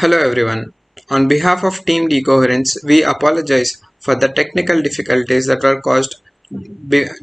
Hello everyone. On behalf of Team Coherence, we apologize for the technical difficulties that were caused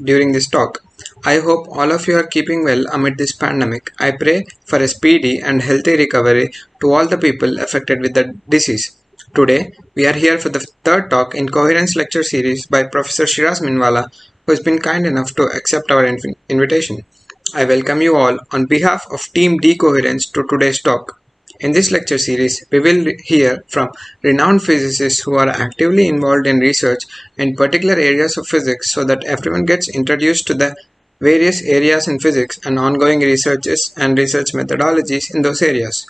during this talk. I hope all of you are keeping well amid this pandemic. I pray for a speedy and healthy recovery to all the people affected with the disease. Today, we are here for the third talk in Coherence lecture series by Professor Shiraz Minwalla, who has been kind enough to accept our invitation. I welcome you all on behalf of Team Coherence to today's talk. In this lecture series, we will hear from renowned physicists who are actively involved in research in particular areas of physics so that everyone gets introduced to the various areas in physics and ongoing researches and research methodologies in those areas.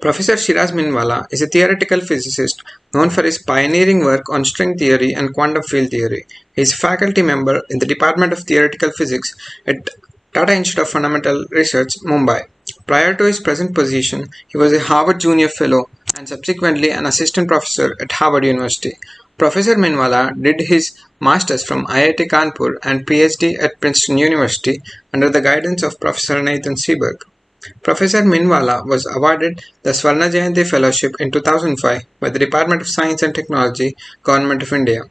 Professor Shiraz Minwalla is a theoretical physicist known for his pioneering work on string theory and quantum field theory. He is a faculty member in the Department of Theoretical Physics at Tata Institute of Fundamental Research, Mumbai. Prior to his present position, he was a Harvard Junior Fellow and subsequently an Assistant Professor at Harvard University. Professor Minwalla did his Masters from IIT Kanpur and PhD at Princeton University under the guidance of Professor Nathan Seberg. Professor Minwalla was awarded the Swarna Jayanti Fellowship in 2005 by the Department of Science and Technology, Government of India.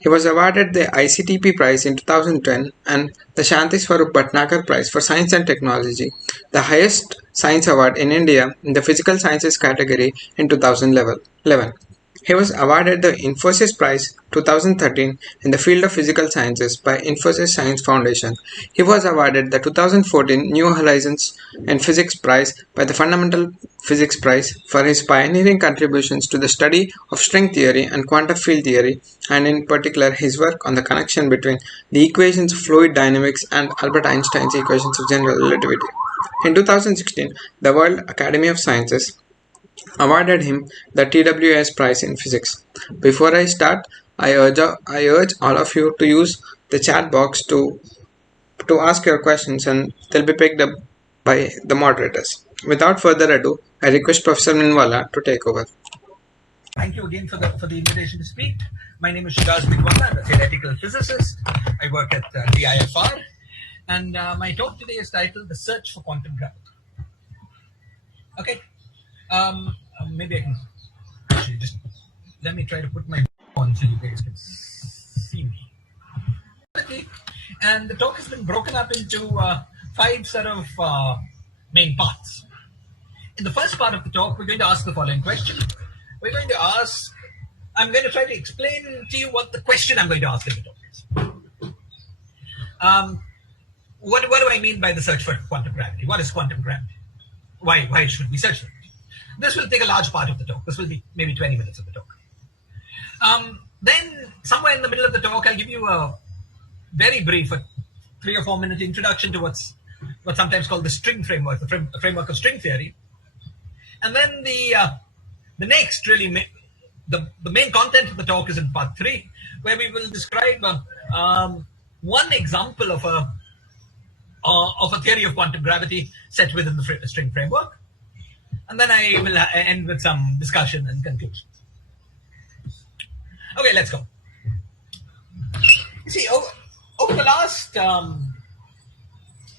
He was awarded the ICTP Prize in 2010 and the Shanti Swarup Bhatnagar Prize for Science and Technology, the highest science award in India in the Physical Sciences category in 2011. He was awarded the Infosys Prize 2013 in the field of physical sciences by Infosys Science Foundation. He was awarded the 2014 New Horizons in Physics Prize by the Fundamental Physics Prize for his pioneering contributions to the study of string theory and quantum field theory, and in particular his work on the connection between the equations of fluid dynamics and Albert Einstein's equations of general relativity. In 2016, the World Academy of Sciences awarded him the TWS Prize in Physics. Before I start, I urge all of you to use the chat box to ask your questions, and they'll be picked up by the moderators. Without further ado, I request Professor Minwalla to take over. Thank you again for the invitation to speak. My name is Shiraz Minwalla. I'm a theoretical physicist. I work at DIFR, and my talk today is titled "The Search for Quantum Gravity." Okay. Maybe I can actually just let me try to put my on so you guys can see me. And the talk has been broken up into 5 sort of main parts. In the first part of the talk, we're going to ask the following question. I'm going to try to explain to you what the question I'm going to ask in the talk is. What do I mean by the search for quantum gravity? What is quantum gravity? Why should we search for it? This will take a large part of the talk. This will be maybe 20 minutes of the talk. Then, somewhere in the middle of the talk, I'll give you a very brief, 3 or 4 minute introduction to what's sometimes called the string framework, the framework of string theory. And then the next, really, the main content of the talk is in part 3, where we will describe one example of a theory of quantum gravity set within the string framework. And then I will end with some discussion and conclusion. Okay, let's go. You see, over the last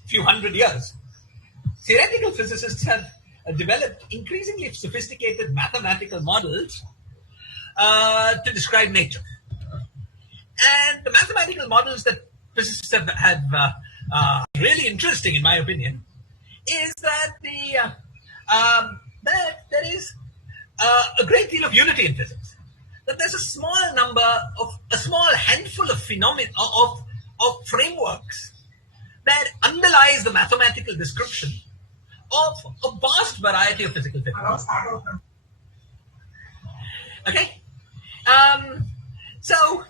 few hundred years, theoretical physicists have developed increasingly sophisticated mathematical models to describe nature. And the mathematical models that physicists have really interesting, in my opinion, is that that there is a great deal of unity in physics. That there's a small handful of phenomena of frameworks that underlies the mathematical description of a vast variety of physical phenomena. Okay, so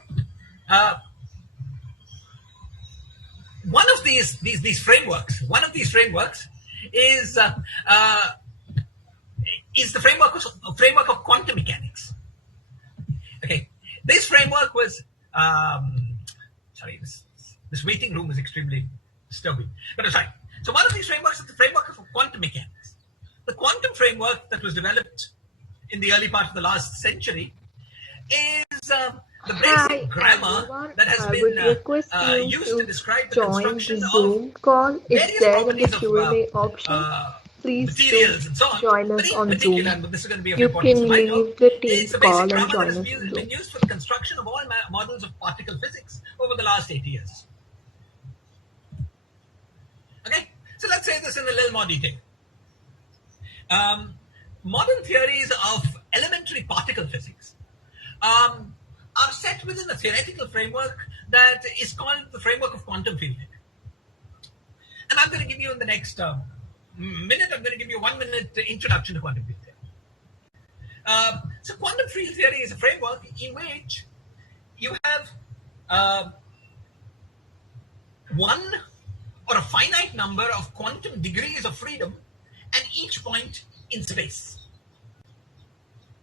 one of these frameworks is the framework of quantum mechanics. Okay, this framework was this waiting room is extremely disturbing, but it's fine. So one of these frameworks is the framework of quantum mechanics. The quantum framework that was developed in the early part of the last century is the basic grammar that has been used to describe the construction of call. Is there any Q&A option? Please do materials and so on. join But us in on particular, Zoom. and this is going to be of You importance can to my talk, leave the it's Teams a basic call and grammar that join has us on been Zoom. used for the construction of all models of particle physics over the last 8 years. Okay, so let's say this in a little more detail. Modern theories of elementary particle physics are set within a theoretical framework that is called the framework of quantum field theory. And I'm going to give you in the next minute, I'm going to give you 1 minute introduction to quantum field theory. So quantum field theory is a framework in which you have one or a finite number of quantum degrees of freedom at each point in space.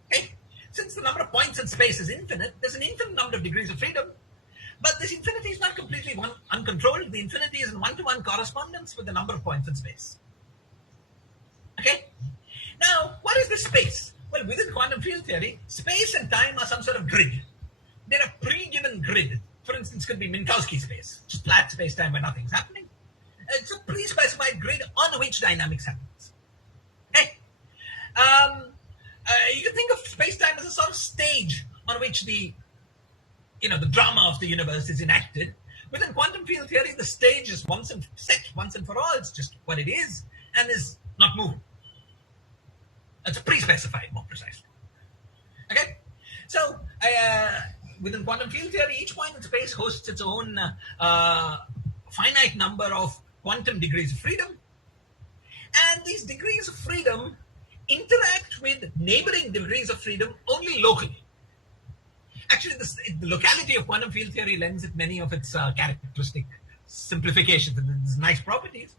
Okay? Since the number of points in space is infinite, there's an infinite number of degrees of freedom, but this infinity is not completely uncontrolled. The infinity is in one-to-one correspondence with the number of points in space. Okay? Now, what is this space? Well, within quantum field theory, space and time are some sort of grid. They're a pre-given grid. For instance, could be Minkowski space, just flat space-time where nothing's happening. It's a pre-specified grid on which dynamics happens. Okay? You can think of space-time as a sort of stage on which the drama of the universe is enacted. Within quantum field theory, the stage is set once and for all. It's just what it is and is not moving. It's pre-specified, more precisely. Okay? So, within quantum field theory, each point in space hosts its own finite number of quantum degrees of freedom. And these degrees of freedom interact with neighboring degrees of freedom only locally. Actually, the locality of quantum field theory lends it many of its characteristic simplifications and its nice properties.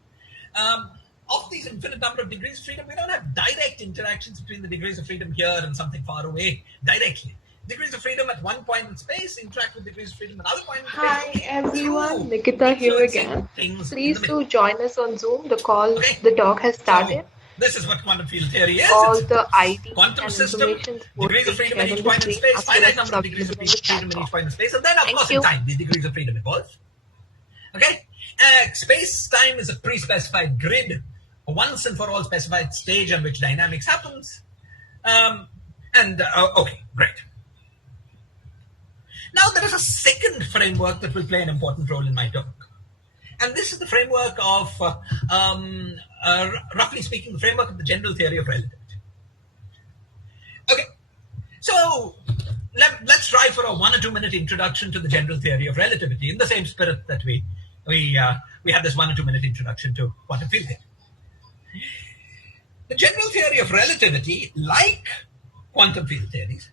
Of these infinite number of degrees of freedom, we don't have direct interactions between the degrees of freedom here and something far away directly. Degrees of freedom at one point in space interact with degrees of freedom at other point in Hi space everyone, through Nikita here influencing again. things in the Please middle. do join us on Zoom. Okay? The talk has So started. this is what quantum field theory is. All It's the IDs quantum and system, information would degrees of be freedom at shared each on the point in screen space, as well finite as it's number of degrees of available in the chat freedom at each box. point in space, and then of Thank course in you. time, these degrees of freedom evolve. Okay? Space-time is a pre-specified grid, a once and for all specified stage on which dynamics happens. Okay, great. Now there is a second framework that will play an important role in my talk. And this is the framework of, roughly speaking, the framework of the general theory of relativity. Okay, so let's try for a 1 or 2 minute introduction to the general theory of relativity in the same spirit that we had this 1 or 2 minute introduction to quantum field theory. The general theory of relativity, like quantum field theories,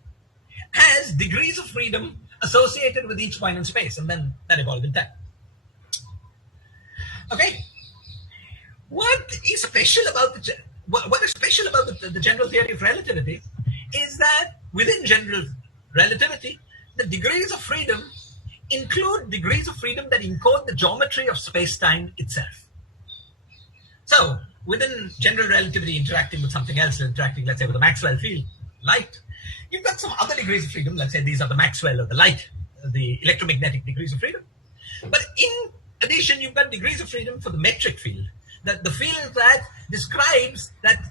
has degrees of freedom associated with each point in space, and then that evolved in time. Okay, what is special about the general theory of relativity is that within general relativity, the degrees of freedom include degrees of freedom that encode the geometry of space-time itself. So, within general relativity interacting with something else, let's say, with a Maxwell field, light, you've got some other degrees of freedom. Let's say these are the Maxwell or the light, the electromagnetic degrees of freedom. But in addition, you've got degrees of freedom for the metric field, that the field that describes that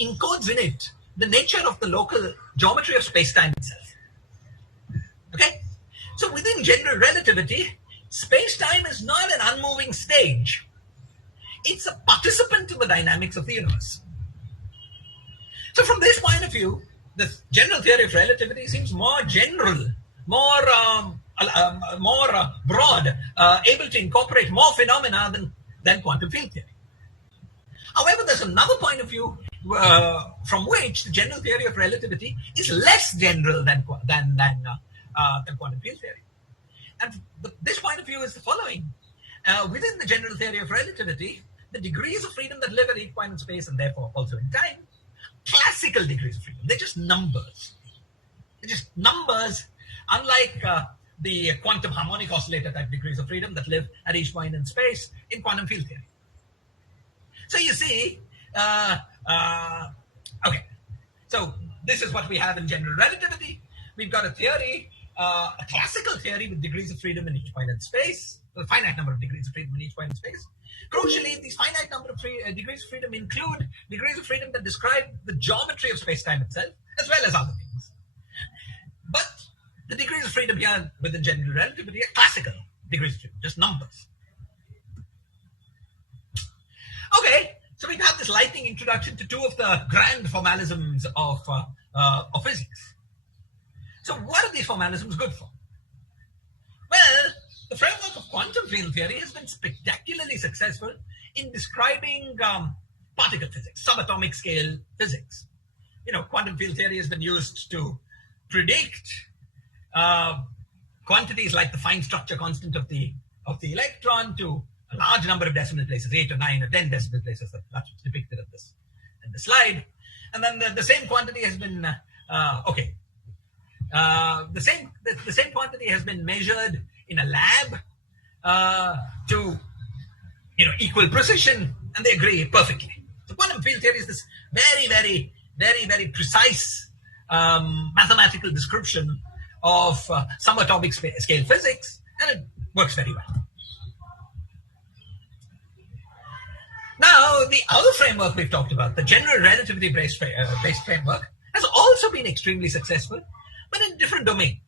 encodes in it the nature of the local geometry of space-time itself. Okay, so within general relativity, space-time is not an unmoving stage. It's a participant in the dynamics of the universe. So from this point of view, the general theory of relativity seems more general, more broad, able to incorporate more phenomena than quantum field theory. However, there's another point of view from which the general theory of relativity is less general than quantum field theory. And this point of view is the following. Within the general theory of relativity, the degrees of freedom that live at each point in space and therefore also in time, classical degrees of freedom. They're just numbers. They're just numbers, unlike the quantum harmonic oscillator type degrees of freedom that live at each point in space in quantum field theory. So you see, okay, so this is what we have in general relativity. We've got a theory, a classical theory with degrees of freedom in each point in space, a finite number of degrees of freedom in each point in space. Crucially, these finite number of degrees of freedom include degrees of freedom that describe the geometry of space-time itself, as well as other things. But the degrees of freedom here within general relativity are classical degrees of freedom, just numbers. Okay, so we have this lightning introduction to two of the grand formalisms of physics. So what are these formalisms good for? Well, the framework of quantum field theory has been spectacularly successful in describing particle physics, subatomic scale physics. Quantum field theory has been used to predict quantities like the fine structure constant of the electron to a large number of decimal places, 8 or 9 or 10 decimal places. That's what's depicted in the slide. And then the same quantity has been the same quantity has been measured in a lab to equal precision, and they agree perfectly. So quantum field theory is this very precise mathematical description of subatomic scale physics, and it works very well. Now, the other framework we've talked about, the general relativity based framework, has also been extremely successful, but in a different domain.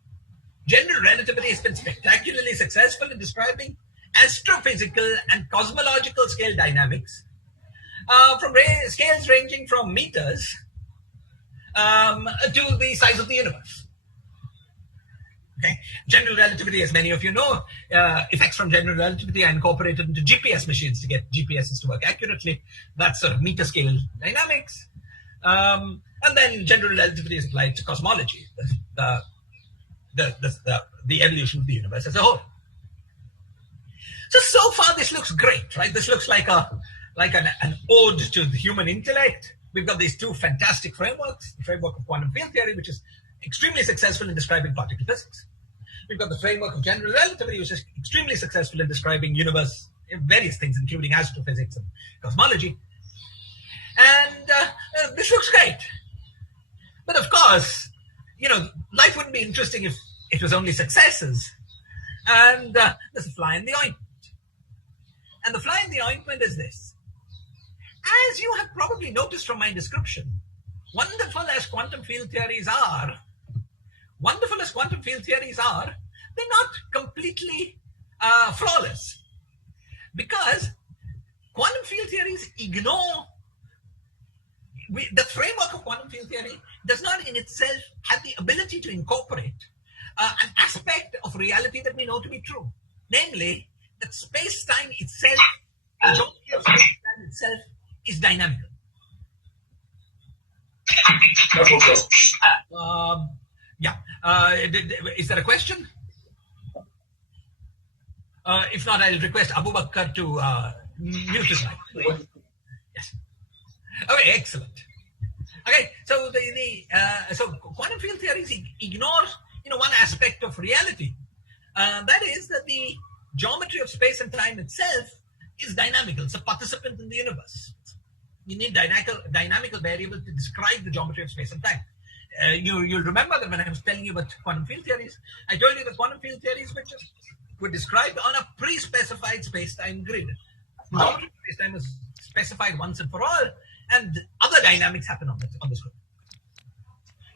General relativity has been spectacularly successful in describing astrophysical and cosmological scale dynamics from scales ranging from meters to the size of the universe. Okay. General relativity, as many of you know, effects from general relativity are incorporated into GPS machines to get GPSs to work accurately. That's sort of meter scale dynamics. And then general relativity is applied to cosmology, the evolution of the universe as a whole. So far this looks great, right? This looks like an ode to the human intellect. We've got these two fantastic frameworks: the framework of quantum field theory, which is extremely successful in describing particle physics. We've got the framework of general relativity, which is extremely successful in describing universe, various things, including astrophysics and cosmology. And this looks great. But of course, life wouldn't be interesting if it was only successes. And there's a fly in the ointment. And the fly in the ointment is this. As you have probably noticed from my description, wonderful as quantum field theories are, they're not completely flawless. Because quantum field theories ignore the framework of quantum field theory does not in itself have the ability to incorporate an aspect of reality that we know to be true. Namely, that space-time itself, the geometry of space-time itself, is dynamical. Is there a question? If not, I'll request Abu Bakr to mute his mic. Yes. Okay, excellent. Okay, so so quantum field theories ignore one aspect of reality. That is that the geometry of space and time itself is dynamical. It's a participant in the universe. You need dynamical variable to describe the geometry of space and time. You'll remember that when I was telling you about quantum field theories, I told you that quantum field theories were described on a pre-specified space-time grid. The geometry of space-time is specified once and for all, and other dynamics happen on this grid.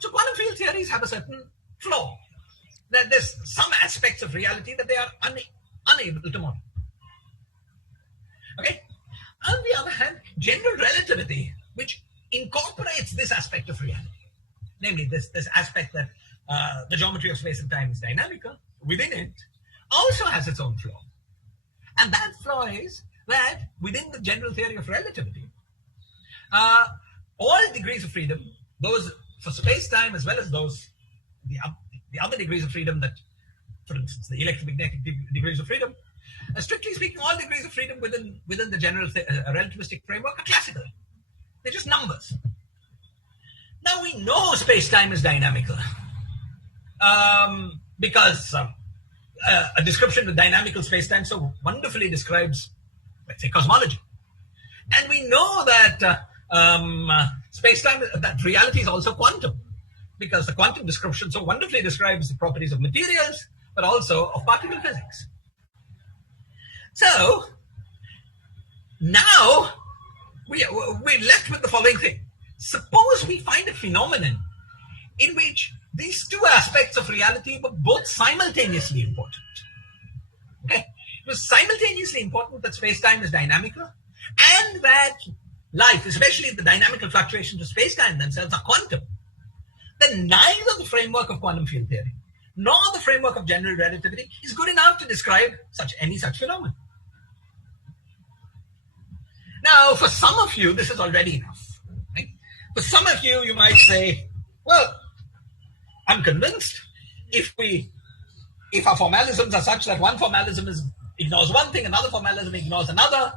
So quantum field theories have a certain flaw. That there's some aspects of reality that they are unable to model. Okay? On the other hand, general relativity, which incorporates this aspect of reality, namely this aspect that the geometry of space and time is dynamical, within it also has its own flaw. And that flaw is that within the general theory of relativity, all degrees of freedom, those for space-time as well as those, the other degrees of freedom that, for instance, the electromagnetic degrees of freedom, strictly speaking, all degrees of freedom within the general relativistic framework are classical. They're just numbers. Now we know space-time is dynamical because a description of dynamical space-time so wonderfully describes, let's say, cosmology. And we know that space-time, that reality is also quantum, because the quantum description so wonderfully describes the properties of materials, but also of particle physics. So now we're left with the following thing. Suppose we find a phenomenon in which these two aspects of reality were both simultaneously important. Okay? It was simultaneously important that space-time is dynamical and that life, especially the dynamical fluctuations of space-time themselves, are quantum. Then neither the framework of quantum field theory nor the framework of general relativity is good enough to describe any such phenomenon. Now, for some of you, this is already enough. Right? For some of you, you might say, well, I'm convinced if our formalisms are such that one formalism ignores one thing, another formalism ignores another,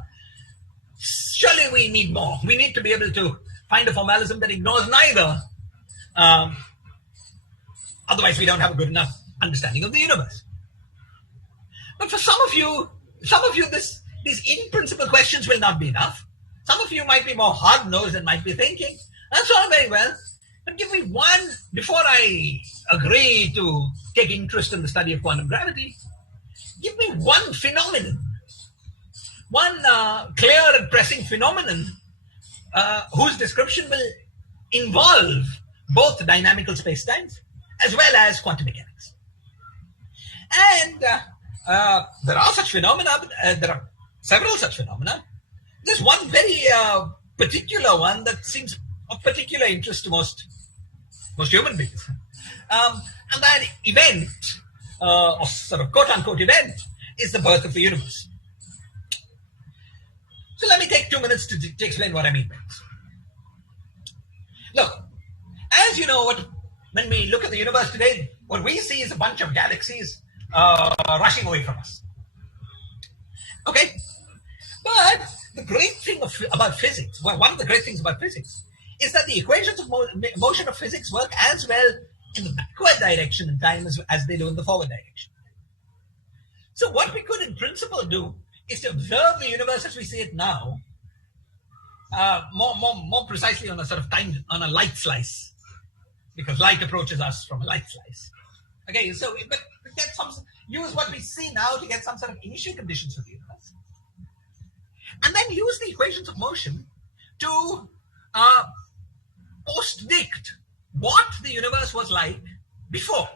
surely we need more. We need to be able to find a formalism that ignores neither. Otherwise, we don't have a good enough understanding of the universe. But for some of you, these in-principle questions will not be enough. Some of you might be more hard-nosed and might be thinking, that's all very well, but give me one, before I agree to take interest in the study of quantum gravity, give me one phenomenon, one clear and pressing phenomenon whose description will involve both dynamical spacetimes as well as quantum mechanics. And there are such phenomena, there are several such phenomena. There's one very particular one that seems of particular interest to most human beings. And that event, or sort of quote-unquote event, is the birth of the universe. So let me take 2 minutes to explain what I mean by this. Look, as you know, when we look at the universe today, what we see is a bunch of galaxies rushing away from us. Okay? But the great thing about physics, well, one of the great things about physics, is that the equations of motion of physics work as well in the backward direction in time as they do in the forward direction. So what we could in principle do is to observe the universe as we see it now, more precisely on a sort of time, on a light slice, because light approaches us from a light slice. Okay, so but use what we see now to get some sort of initial conditions for the universe, and then use the equations of motion to post-dict what the universe was like before.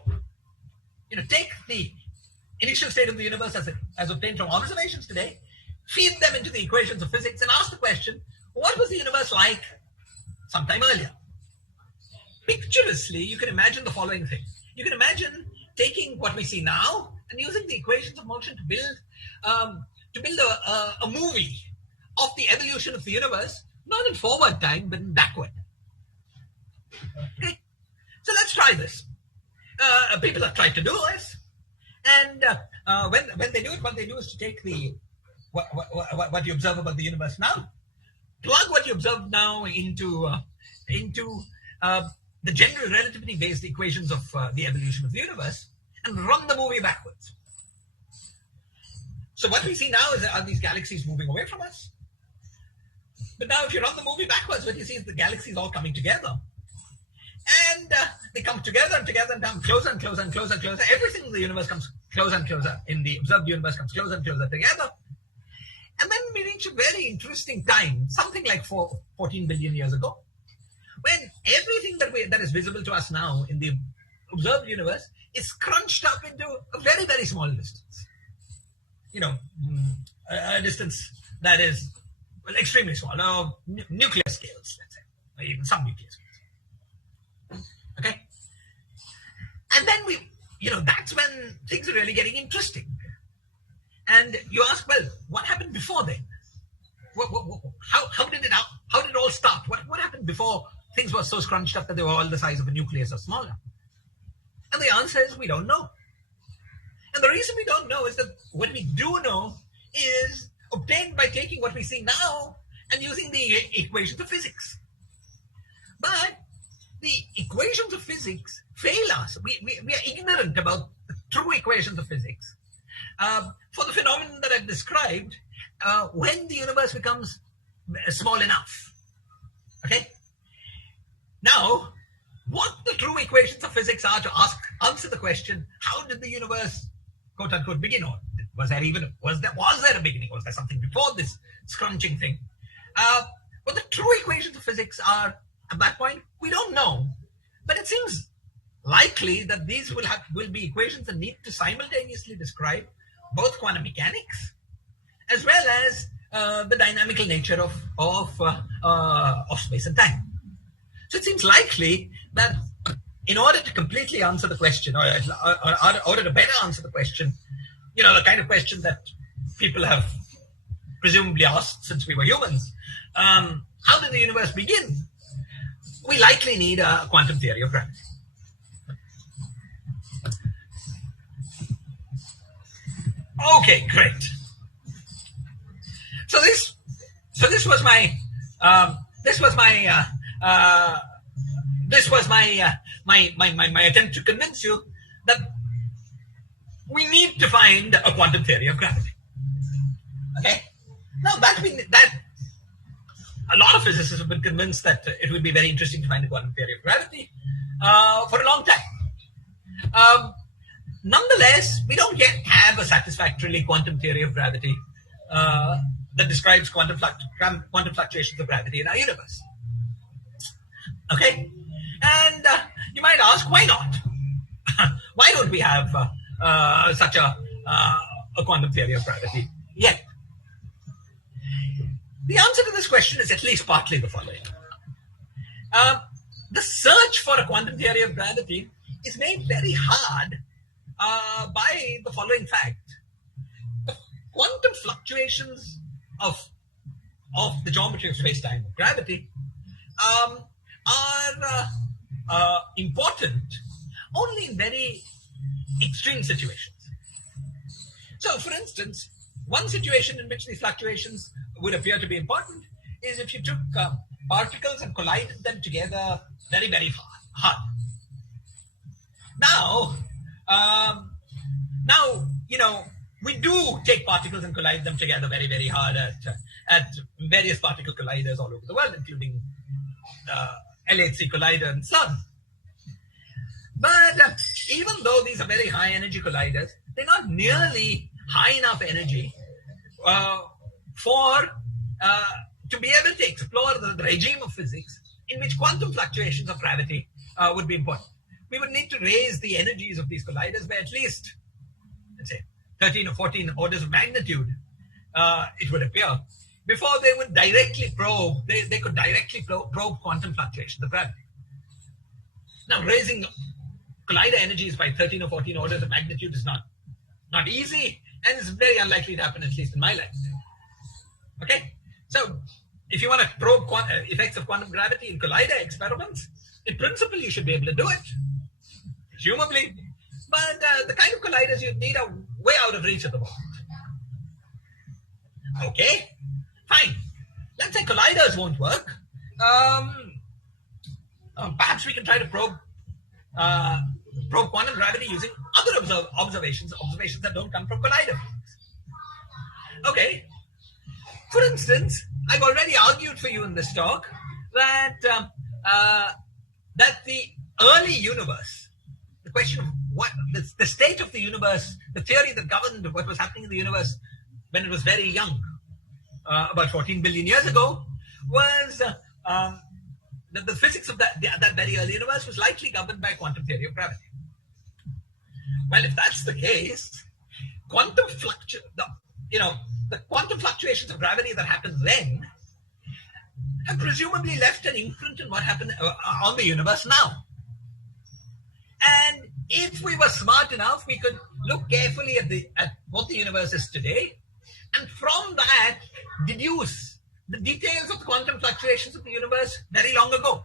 Take the initial state of the universe as obtained from observations today, feed them into the equations of physics, and ask the question, what was the universe like sometime earlier? Picturesly, you can imagine the following thing. You can imagine taking what we see now and using the equations of motion to build a movie of the evolution of the universe, not in forward time, but in backward. Okay? So let's try this. People have tried to do this, and when they do it, what they do is to take what you observe about the universe now, plug what you observe now into the general relativity-based equations of the evolution of the universe, and run the movie backwards. So what we see now are these galaxies moving away from us. But now if you run the movie backwards, what you see is the galaxies all coming together. And they come together and come closer and closer and closer and closer. Everything in the universe comes closer and closer. In the observed universe comes closer and closer together. And then we reach a very interesting time, something like 14 billion years ago, when everything that is visible to us now in the observed universe is crunched up into a very, very small distance. A distance that is, well, extremely small, nuclear scales, let's say, or even some nuclear scales. Okay? And then that's when things are really getting interesting. And you ask, well, what happened before then? How did it all start? What happened before things were so scrunched up that they were all the size of a nucleus or smaller? And the answer is we don't know. And the reason we don't know is that what we do know is obtained by taking what we see now and using the equations of physics. But the equations of physics fail us. We are ignorant about the true equations of physics for the phenomenon that I've described when the universe becomes small enough. Okay? Now, what the true equations of physics are to answer the question, how did the universe, quote unquote, begin, or Was there a beginning? Was there something before this scrunching thing? What the true equations of physics are at that point, we don't know. But it seems likely that these will be equations that need to simultaneously describe both quantum mechanics as well as the dynamical nature of space and time. So it seems likely that in order to completely answer the question, or in order to better answer the question, the kind of question that people have presumably asked since we were humans, how did the universe begin? We likely need a quantum theory of gravity. Okay, great. So this was my attempt to convince you that we need to find a quantum theory of gravity. Okay. Now that a lot of physicists have been convinced that it would be very interesting to find a quantum theory of gravity for a long time. Nonetheless, we don't yet have a satisfactorily quantum theory of gravity that describes quantum fluctuations of gravity in our universe. Okay? And you might ask, why not? Why don't we have such a quantum theory of gravity yet? The answer to this question is at least partly the following. The search for a quantum theory of gravity is made very hard by the following fact. The quantum fluctuations of the geometry of space-time of gravity are important only in very extreme situations. So, for instance, one situation in which these fluctuations would appear to be important is if you took particles and collided them together very, very hard. Now, we do take particles and collide them together very, very hard at various particle colliders all over the world, including LHC collider and CERN. But even though these are very high energy colliders, they're not nearly high enough energy to be able to explore the regime of physics in which quantum fluctuations of gravity would be important. We would need to raise the energies of these colliders by at least, let's say, 13 or 14 orders of magnitude, it would appear, before they would directly probe, they could directly probe quantum fluctuations of gravity. Now, raising collider energies by 13 or 14 orders of magnitude is not easy, and it's very unlikely to happen, at least in my lifetime. Okay? So, if you want to probe effects of quantum gravity in collider experiments, in principle, you should be able to do it, presumably. But the kind of colliders you'd need are way out of reach at the moment. Okay, fine. Let's say colliders won't work. Perhaps we can try to probe quantum gravity using other observations that don't come from collider. Okay. For instance, I've already argued for you in this talk that the early universe, the question of what the state of the universe, the theory that governed what was happening in the universe when it was very young, about 14 billion years ago, was that the physics of that very early universe was likely governed by quantum theory of gravity. Well, if that's the case, the quantum fluctuations of gravity that happened then have presumably left an imprint in what happened on the universe now. And if we were smart enough, we could look carefully at what the universe is today, and from that deduce the details of the quantum fluctuations of the universe very long ago,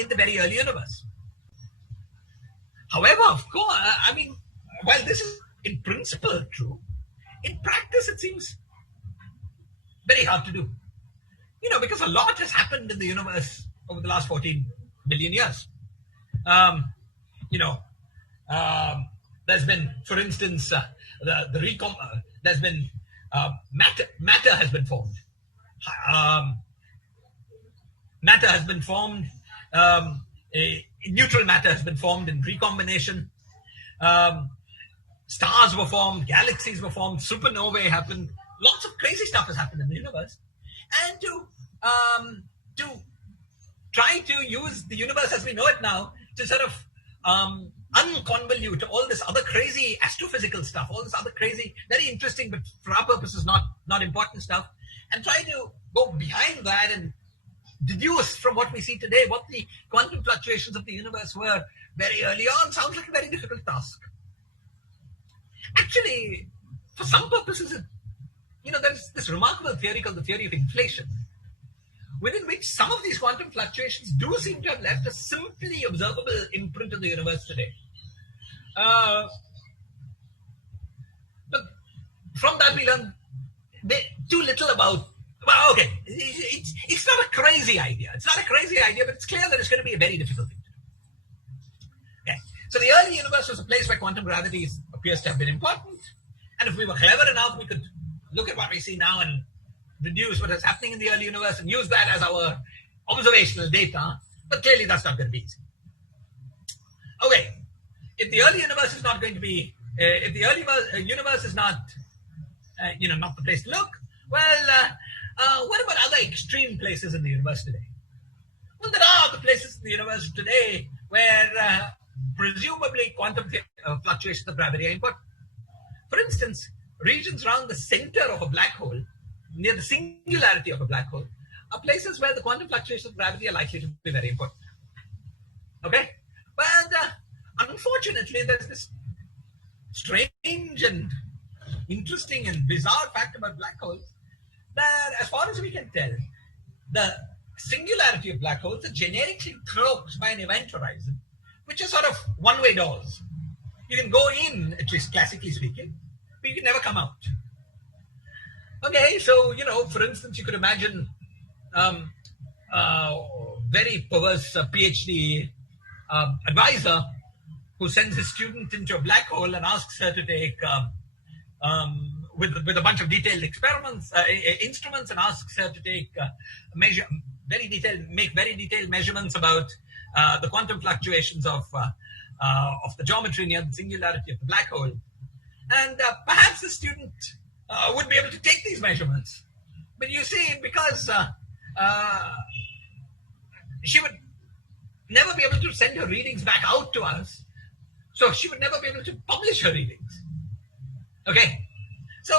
in the very early universe. However, of course, while this is in principle true, in practice it seems very hard to do. Because a lot has happened in the universe over the last 14 billion years. There's been, for instance, there's been matter has been formed. Matter has been formed. Neutral matter has been formed in recombination. stars were formed, galaxies were formed, supernovae happened, lots of crazy stuff has happened in the universe. And to try to use the universe as we know it now to sort of unconvolute all this other crazy astrophysical stuff, all this other crazy, very interesting, but for our purposes not important stuff, and try to go behind that and deduce from what we see today what the quantum fluctuations of the universe were very early on sounds like a very difficult task. Actually, for some purposes, there's this remarkable theory called the theory of inflation, within which some of these quantum fluctuations do seem to have left a simply observable imprint in the universe today. But from that we learn too little about, well, okay, it's not a crazy idea. It's not a crazy idea, but it's clear that it's going to be a very difficult thing to do. Okay, so the early universe was a place where quantum gravity appears to have been important, and if we were clever enough, we could look at what we see now and deduce what is happening in the early universe and use that as our observational data, but clearly that's not going to be easy. Okay, if the early universe is not going to be, if the early universe is not, not the place to look, well, what about other extreme places in the universe today? Well, there are other places in the universe today where presumably quantum fluctuations of gravity are important. For instance, regions around the center of a black hole, near the singularity of a black hole, are places where the quantum fluctuations of gravity are likely to be very important. Okay? But unfortunately, there's this strange and interesting and bizarre fact about black holes that, as far as we can tell, the singularity of black holes are generically cloaked by an event horizon, which is sort of one-way doors. You can go in, at least classically speaking, but you can never come out. Okay, so, for instance, you could imagine very perverse PhD advisor who sends his student into a black hole and asks her to take, with a bunch of detailed experiments, instruments, and asks her to take make very detailed measurements about the quantum fluctuations of the geometry near the singularity of the black hole. And perhaps the student would be able to take these measurements. But you see, because she would never be able to send her readings back out to us, so she would never be able to publish her readings. Okay? So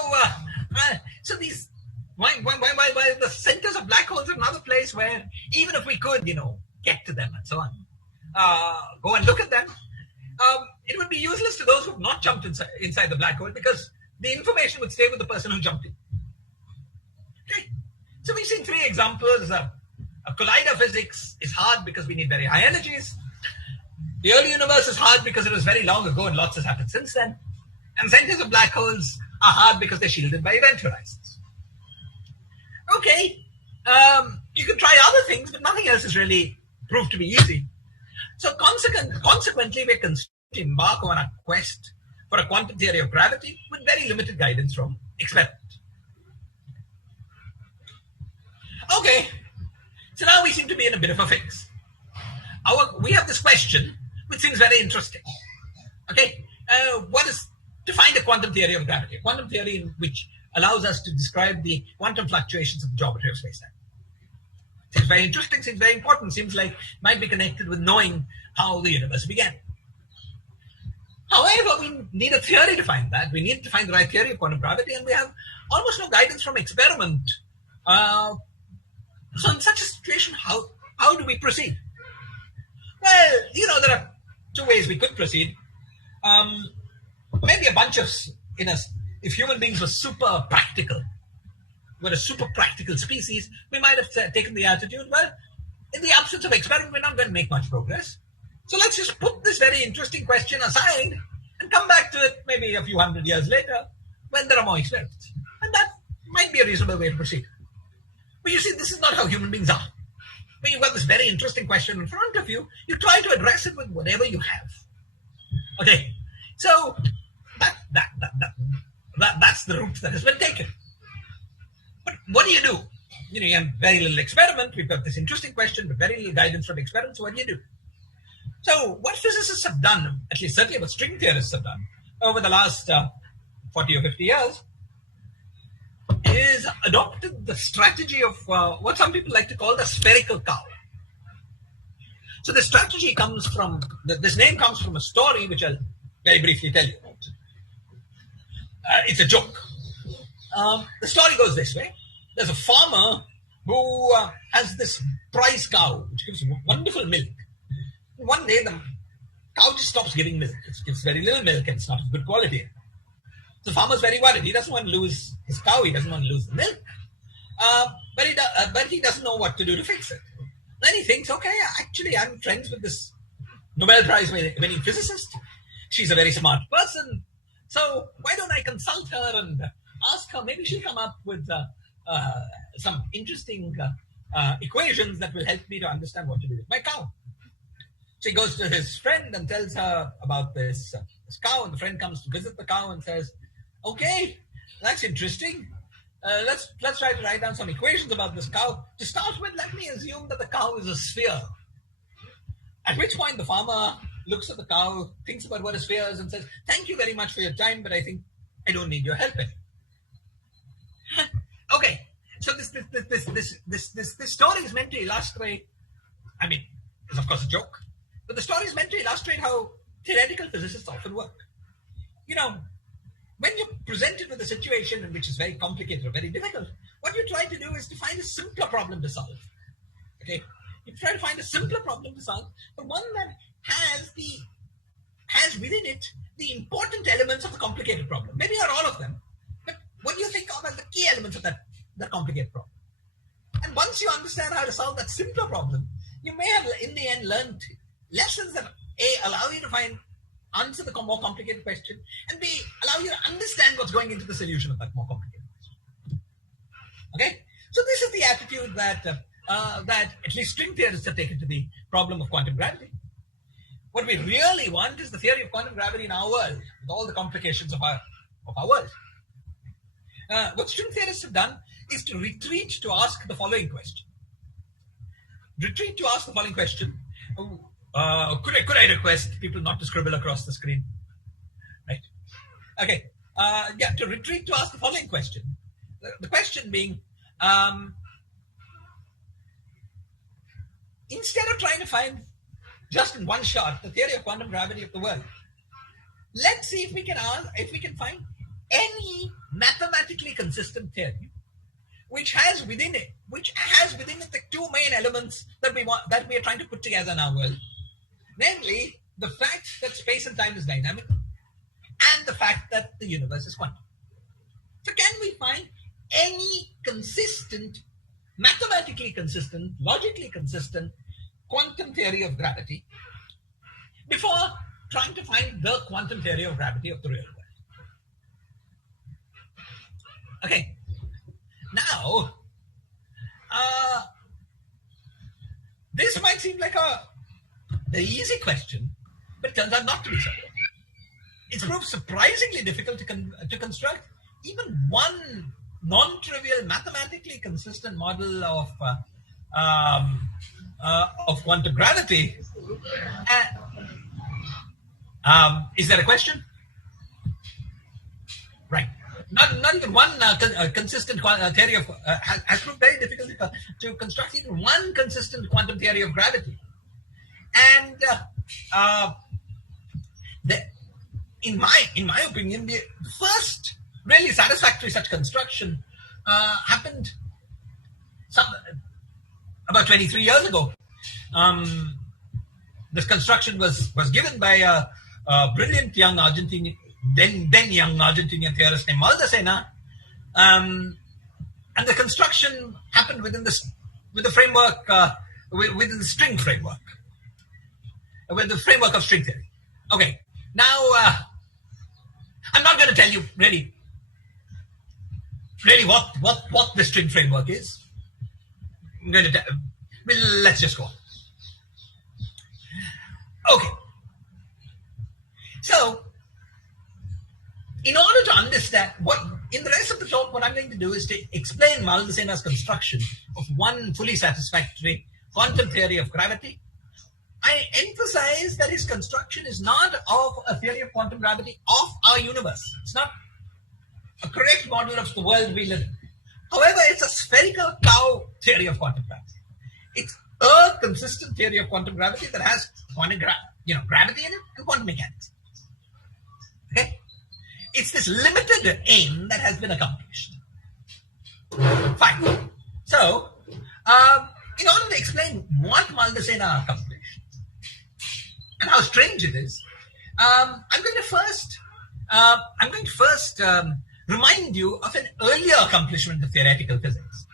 these, why the centers of black holes are another place where even if we could, get to them and so on, go and look at them, it would be useless to those who have not jumped inside the black hole, because the information would stay with the person who jumped in. Okay, so we've seen three examples. Collider physics is hard because we need very high energies. The early universe is hard because it was very long ago and lots has happened since then. And centers of black holes are hard because they're shielded by event horizons. Okay, you can try other things, but nothing else is really proved to be easy. So consequently, we're constrained to embark on a quest for a quantum theory of gravity with very limited guidance from experiment. Okay, so now we seem to be in a bit of a fix. We have this question, which seems very interesting. Okay, what is to find a quantum theory of gravity? A quantum theory which allows us to describe the quantum fluctuations of the geometry of space-time. Seems very interesting, seems very important, seems like might be connected with knowing how the universe began. However, we need a theory to find that. We need to find the right theory of quantum gravity, and we have almost no guidance from experiment. So in such a situation, how do we proceed? Well, there are two ways we could proceed. Maybe a bunch of, if human beings were super practical, we're a super practical species, we might have taken the attitude, well, in the absence of experiment, we're not going to make much progress. So let's just put this very interesting question aside and come back to it maybe a few hundred years later when there are more experiments. And that might be a reasonable way to proceed. But you see, this is not how human beings are. When you've got this very interesting question in front of you, you try to address it with whatever you have. Okay, so that's the route that has been taken. But what do? You have very little experiment. We've got this interesting question, but very little guidance from experiments. So what do? So what physicists have done, at least certainly what string theorists have done, over the last 40 or 50 years, is adopted the strategy of what some people like to call the spherical cow. So the strategy comes from, this name comes from a story which I'll very briefly tell you about. It's a joke. The story goes this way. There's a farmer who has this prize cow which gives wonderful milk. One day the cow just stops giving milk. It gives very little milk and it's not of good quality. The farmer's very worried. He doesn't want to lose his cow. He doesn't want to lose the milk. But he doesn't know what to do to fix it. Then he thinks, okay, actually I'm friends with this Nobel Prize winning physicist. She's a very smart person. So why don't I consult her and ask her, maybe she'll come up with some interesting equations that will help me to understand what to do with my cow. So he goes to his friend and tells her about this cow, and the friend comes to visit the cow and says, okay, that's interesting. Let's try to write down some equations about this cow. To start with, let me assume that the cow is a sphere. At which point the farmer looks at the cow, thinks about what a sphere is, and says, thank you very much for your time, but I think I don't need your help anymore. Okay, so this story is meant to illustrate, I mean, it's of course a joke, but the story is meant to illustrate how theoretical physicists often work. You know, when you're presented with a situation which is very complicated or very difficult, what you try to do is to find a simpler problem to solve. Okay, you try to find a simpler problem to solve, but one that has within it the important elements of the complicated problem. Maybe not all of them, but what do you think of as the key elements of that complicated problem? And once you understand how to solve that simpler problem, you may have in the end learned lessons that A, allow you to answer the more complicated question, and B, allow you to understand what's going into the solution of that more complicated question. Okay, so this is the attitude that at least string theorists have taken to the problem of quantum gravity. What we really want is the theory of quantum gravity in our world, with all the complications of our world. What string theorists have done is to retreat to ask the following question. Could I request people not to scribble across the screen? Right? Okay. To retreat to ask the following question. The question being, instead of trying to find just in one shot the theory of quantum gravity of the world, let's see if we can find any mathematically consistent theory which has within it the two main elements that we are trying to put together in our world, namely the fact that space and time is dynamic and the fact that the universe is quantum. So can we find any consistent, mathematically consistent, logically consistent quantum theory of gravity before trying to find the quantum theory of gravity of the real world? Okay. Now, this might seem like a easy question, but it turns out not to be so. It's proved surprisingly difficult to construct even one non-trivial, mathematically consistent model of quantum gravity. Is there a question? Right. Not even one consistent theory of has proved very difficult to construct even one consistent quantum theory of gravity. And in my opinion, the first really satisfactory such construction happened about 23 years ago. This construction was given by a brilliant young Argentinian, then young Argentinian theorist named Maldacena, and the construction happened within the framework, within the string framework, with the framework of string theory. Okay, now I'm not going to tell you really what the string framework is. I'm going to let's just go on. Okay, so in order to understand in the rest of the talk, what I'm going to do is to explain Maldasena's construction of one fully satisfactory quantum theory of gravity. I emphasize that his construction is not of a theory of quantum gravity of our universe. It's not a correct model of the world we live in. However, it's a spherical cow theory of quantum gravity. It's a consistent theory of quantum gravity that has gravity in it and quantum mechanics. Okay? It's this limited aim that has been accomplished. Fine. So, in order to explain what Maldacena accomplished and how strange it is, I'm going to first remind you of an earlier accomplishment of theoretical physics,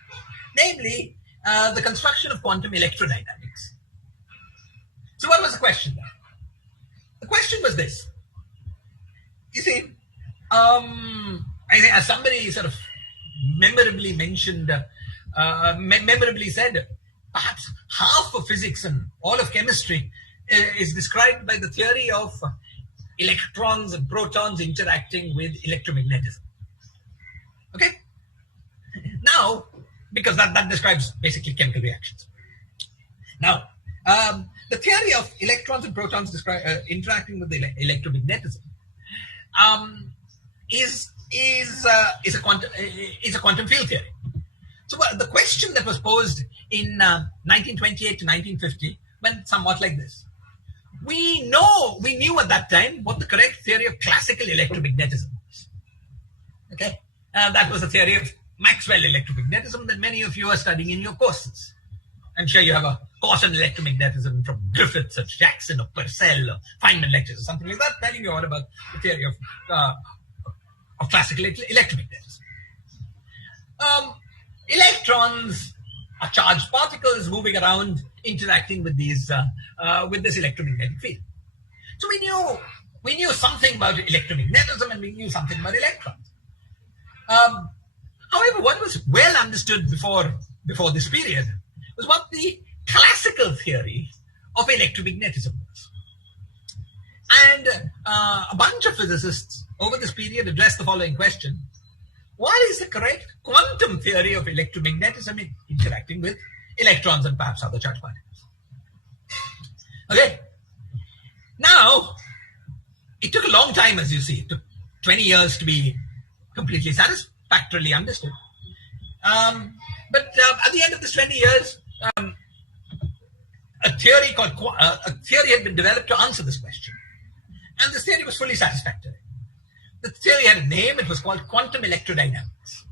namely the construction of quantum electrodynamics. So, what was the question there? The question was this. You see, I think as somebody sort of memorably mentioned, memorably said, perhaps half of physics and all of chemistry is described by the theory of electrons and protons interacting with electromagnetism. Okay? Now, because that describes basically chemical reactions. Now, the theory of electrons and protons interacting with electromagnetism is a quantum field theory. So the question that was posed in 1928 to 1950 went somewhat like this. We knew at that time what the correct theory of classical electromagnetism was. Okay, that was the theory of Maxwell electromagnetism that many of you are studying in your courses. I'm sure you have a course on electromagnetism from Griffiths or Jackson or Purcell or Feynman lectures or something like that, telling you all about the theory of classical electromagnetism. Electrons are charged particles moving around, interacting with this electromagnetic field. So we knew something about electromagnetism and we knew something about electrons. However, what was well understood before this period was what the classical theory of electromagnetism was. And a bunch of physicists over this period addressed the following question. What is the correct quantum theory of electromagnetism interacting with electrons and perhaps other charged particles? Okay. Now, it took a long time, as you see. It took 20 years to be completely satisfactorily understood. But at the end of this 20 years, a theory had been developed to answer this question. And this theory was fully satisfactory. The theory had a name. It was called quantum electrodynamics.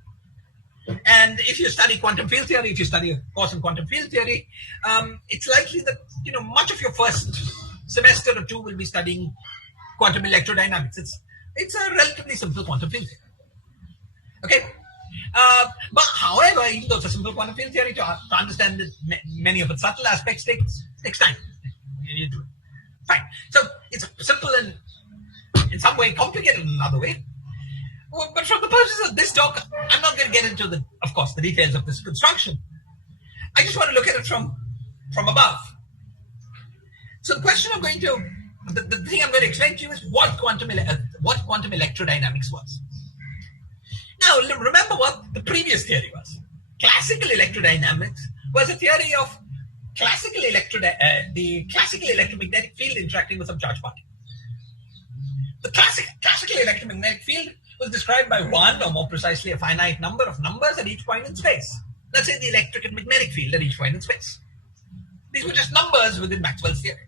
And if you study quantum field theory, if you study a course in quantum field theory, it's likely that much of your first semester or two will be studying quantum electrodynamics. It's a relatively simple quantum field theory. Okay, but however, even though it's a simple quantum field theory, to understand it, many of its subtle aspects takes time. You do it. Fine. So it's simple and in some way complicated in another way. Well, but for the purposes of this talk, I'm not going to get into the details of this construction. I just want to look at it from above. So the question the thing I'm going to explain to you is what quantum electrodynamics was. Now, remember what the previous theory was. Classical electrodynamics was a theory of the classical electromagnetic field interacting with some charged particle. The classical electromagnetic field was described by one, or more precisely, a finite number of numbers at each point in space. Let's say the electric and magnetic field at each point in space. These were just numbers within Maxwell's theory.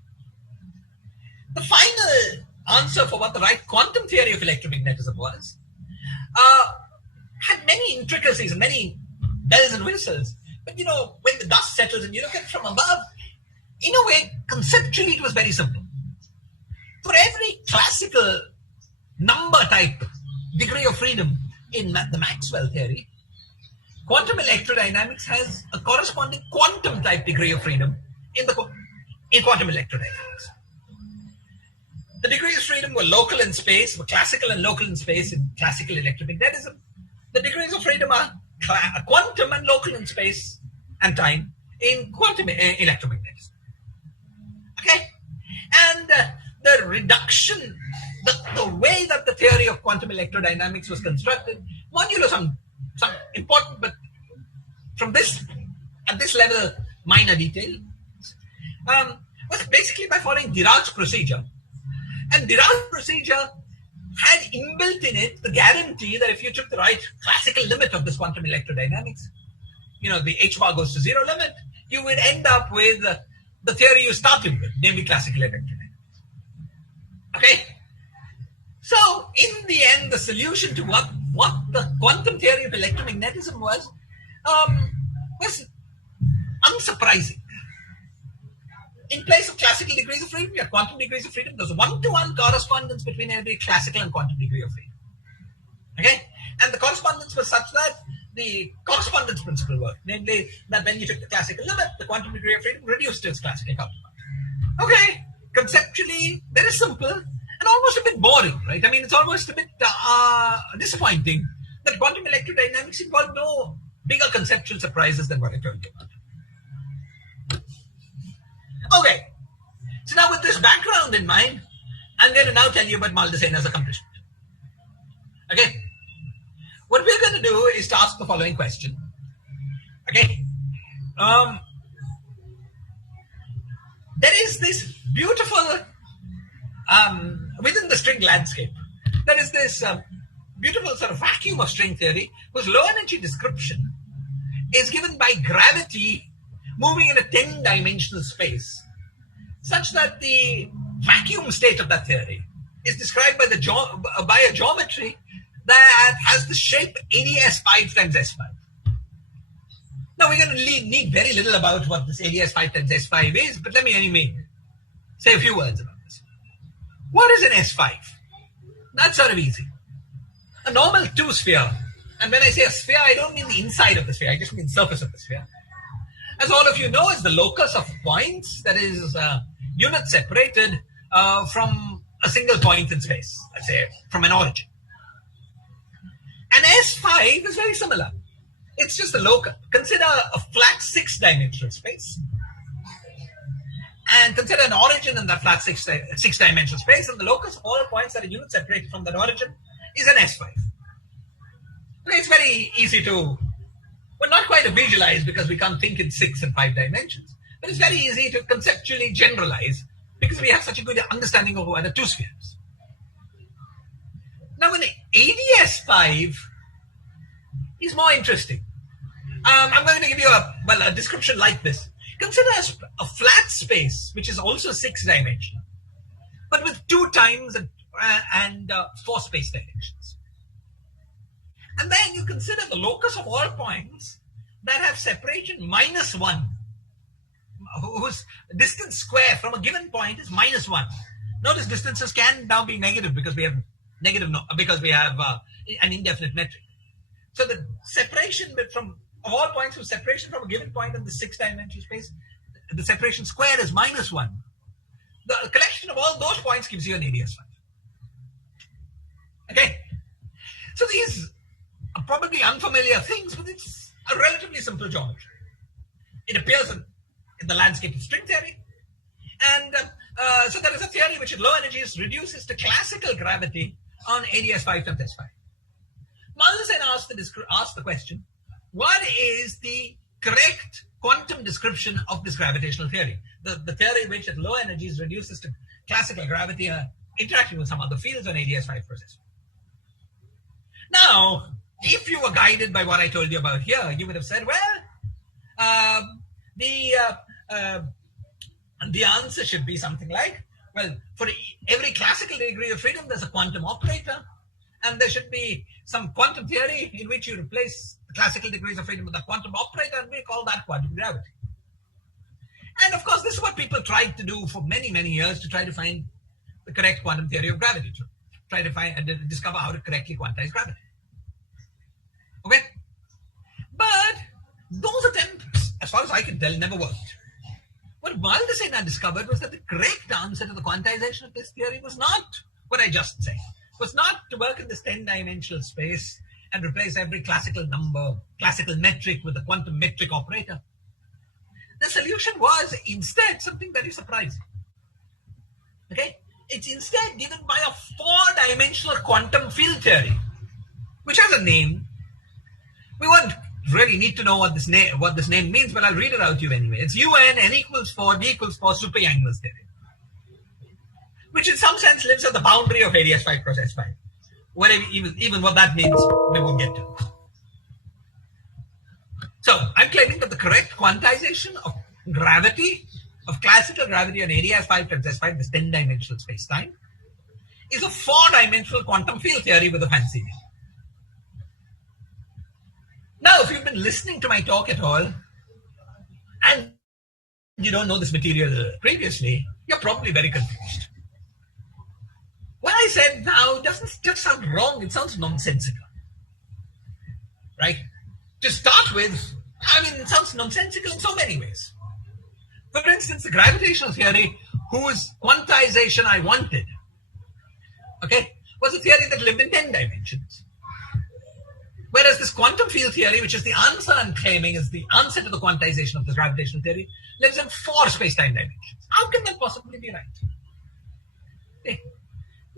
The final answer for what the right quantum theory of electromagnetism was had many intricacies and many bells and whistles. But when the dust settles and you look at it from above, in a way, conceptually it was very simple. For every classical number type degree of freedom in the Maxwell theory, quantum electrodynamics has a corresponding quantum type degree of freedom in quantum electrodynamics. The degrees of freedom were local in space, were classical and local in space in classical electromagnetism. The degrees of freedom are quantum and local in space and time in quantum electromagnetism. Okay? And the reduction, the way that the theory of quantum electrodynamics was constructed, modulo some important, but at this level, minor detail, was basically by following Dirac's procedure. And Dirac's procedure had inbuilt in it the guarantee that if you took the right classical limit of this quantum electrodynamics, the h bar goes to zero limit, you would end up with the theory you started with, namely classical electrodynamics. Okay? So, in the end, the solution to what the quantum theory of electromagnetism was unsurprising. In place of classical degrees of freedom, you have quantum degrees of freedom. There's a one-to-one correspondence between every classical and quantum degree of freedom. Okay? And the correspondence was such that the correspondence principle worked. Namely, that when you took the classical limit, the quantum degree of freedom reduced to its classical counterpart. Okay? Conceptually, very simple and almost a bit boring, right? I mean, it's almost a bit disappointing that quantum electrodynamics involved no bigger conceptual surprises than what I told you about. Okay, so now with this background in mind, I'm going to now tell you about Maldasena's accomplishment. Okay, what we're going to do is to ask the following question. Okay, there is this beautiful, within the string landscape, there is this beautiful sort of vacuum of string theory whose low energy description is given by gravity moving in a 10-dimensional space, such that the vacuum state of that theory is described by by a geometry that has the shape AdS5 times S5. Now we're going to need very little about what this AdS5 times S5 is, but let me anyway say a few words about this. What is an S5? That's sort of easy. A normal two-sphere, and when I say a sphere, I don't mean the inside of the sphere, I just mean the surface of the sphere. As all of you know, is the locus of points, that is unit separated from a single point in space, let's say from an origin. And S5 is very similar. It's just a locus. Consider a flat 6-dimensional space. And consider an origin in that flat 6-dimensional space, and the locus of all points that are unit separated from that origin is an S5. Okay, it's very easy to, well, not quite to visualize because we can't think in 6 and 5 dimensions, but it's very easy to conceptually generalize because we have such a good understanding of what are two spheres. Now, an AdS5 is more interesting. I'm going to give you a description like this. Consider a flat space, which is also 6-dimensional, but with 2 times and 4 space dimensions. And then you consider the locus of all points that have separation -1, whose distance square from a given point is -1. Notice distances can now be negative because we have an indefinite metric. So the separation of all points whose separation from a given point in the 6-dimensional space, the separation square is -1. The collection of all those points gives you an AdS5. Okay, so these are probably unfamiliar things, but it's a relatively simple geometry. It appears in the landscape of string theory, and so there is a theory which at low energies reduces to classical gravity on AdS5 times S5. Maldacena asked the question, what is the correct quantum description of this gravitational theory? The theory which at low energies reduces to classical gravity interacting with some other fields on AdS5 process. Now, if you were guided by what I told you about here, you would have said, well, the answer should be something like, well, for every classical degree of freedom, there's a quantum operator, and there should be some quantum theory in which you replace the classical degrees of freedom with a quantum operator, and we call that quantum gravity. And of course, this is what people tried to do for many, many years to try to find the correct quantum theory of gravity, to try to find and discover how to correctly quantize gravity. Okay? But those attempts, as far as I can tell, never worked. What Maldacena discovered was that the correct answer to the quantization of this theory was not what I just said. Was not to work in this 10-dimensional space and replace every classical number, classical metric with a quantum metric operator. The solution was instead something very surprising. Okay? It's instead given by a 4-dimensional quantum field theory, which has a name. We won't really need to know what this name means, but I'll read it out to you anyway. It's UN n equals 4, d equals 4 superangular theory, which in some sense lives at the boundary of area S5 cross S5. Whatever, even what that means, we won't get to. So I'm claiming that the correct quantization of gravity, of classical gravity on area S5 times S5, this 10-dimensional space-time, is a 4-dimensional quantum field theory with a fancy name. Now, if you've been listening to my talk at all, and you don't know this material previously, you're probably very confused. What I said now doesn't just sound wrong, it sounds nonsensical. Right? To start with, I mean, it sounds nonsensical in so many ways. For instance, the gravitational theory, whose quantization I wanted, okay, was a theory that lived in 10 dimensions. Whereas this quantum field theory, which is the answer I'm claiming is the answer to the quantization of this gravitational theory, lives in 4 space-time dimensions. How can that possibly be right? Okay.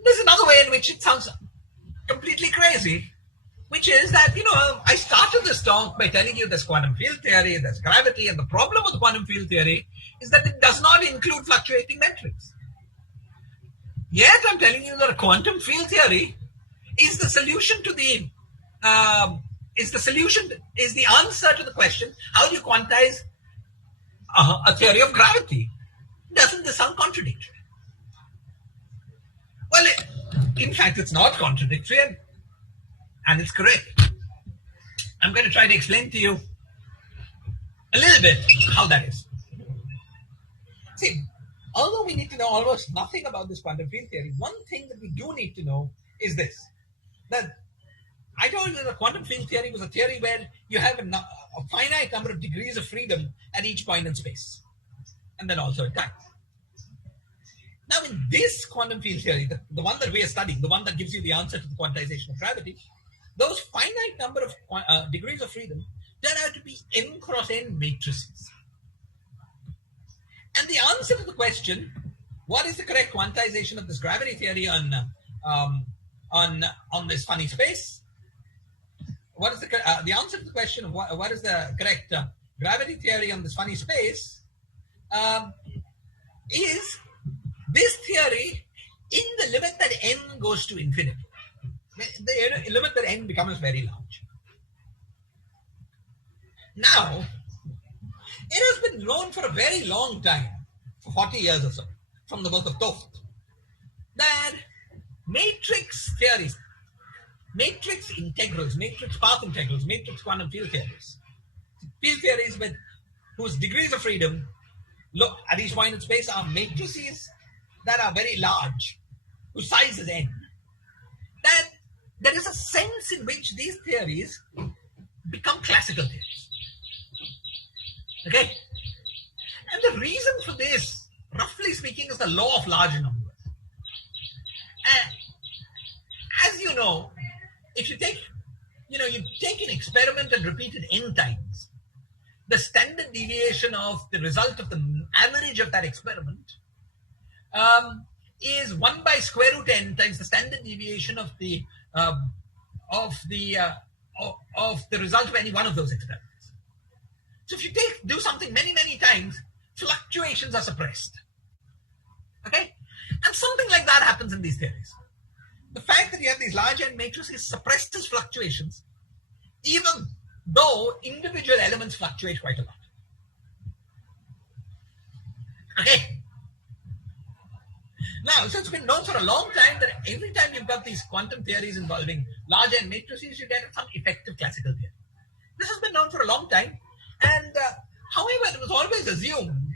There's another way in which it sounds completely crazy, which is that, I started this talk by telling you there's quantum field theory, there's gravity, and the problem with quantum field theory is that it does not include fluctuating metrics. Yet I'm telling you that a quantum field theory is the solution to the is the answer to the question, how do you quantize a theory of gravity? Doesn't this sound contradictory? Well, in fact, it's not contradictory, and it's correct. I'm going to try to explain to you a little bit how that is. See, although we need to know almost nothing about this quantum field theory, one thing that we do need to know is this, that I told you that the quantum field theory was a theory where you have a finite number of degrees of freedom at each point in space, and then also at time. Now, in this quantum field theory, the one that we are studying, the one that gives you the answer to the quantization of gravity, those finite number of degrees of freedom turn out to be n cross n matrices. And the answer to the question, what is the correct quantization of this gravity theory on this funny space? What is the answer to the question of what is the correct gravity theory on this funny space? Is this theory in the limit that n goes to infinity? The limit that n becomes very large. Now, it has been known for a very long time, for 40 years or so, from the birth of Tata, that matrix theories, matrix integrals, matrix path integrals, matrix quantum field theories with whose degrees of freedom at each point in space are matrices that are very large, whose size is n, that there is a sense in which these theories become classical theories. Okay? And the reason for this, roughly speaking, is the law of large numbers. And as you know, if you take, you take an experiment and repeat it n times, the standard deviation of the result of the average of that experiment is 1 by square root n times the standard deviation of the result of any one of those experiments. So if you do something many, many times, fluctuations are suppressed. Okay? And something like that happens in these theories. The fact that you have these large n matrices suppresses fluctuations, even though individual elements fluctuate quite a lot. Okay? Now, so it's been known for a long time that every time you've got these quantum theories involving large n matrices, you get some effective classical theory. This has been known for a long time, and however, it was always assumed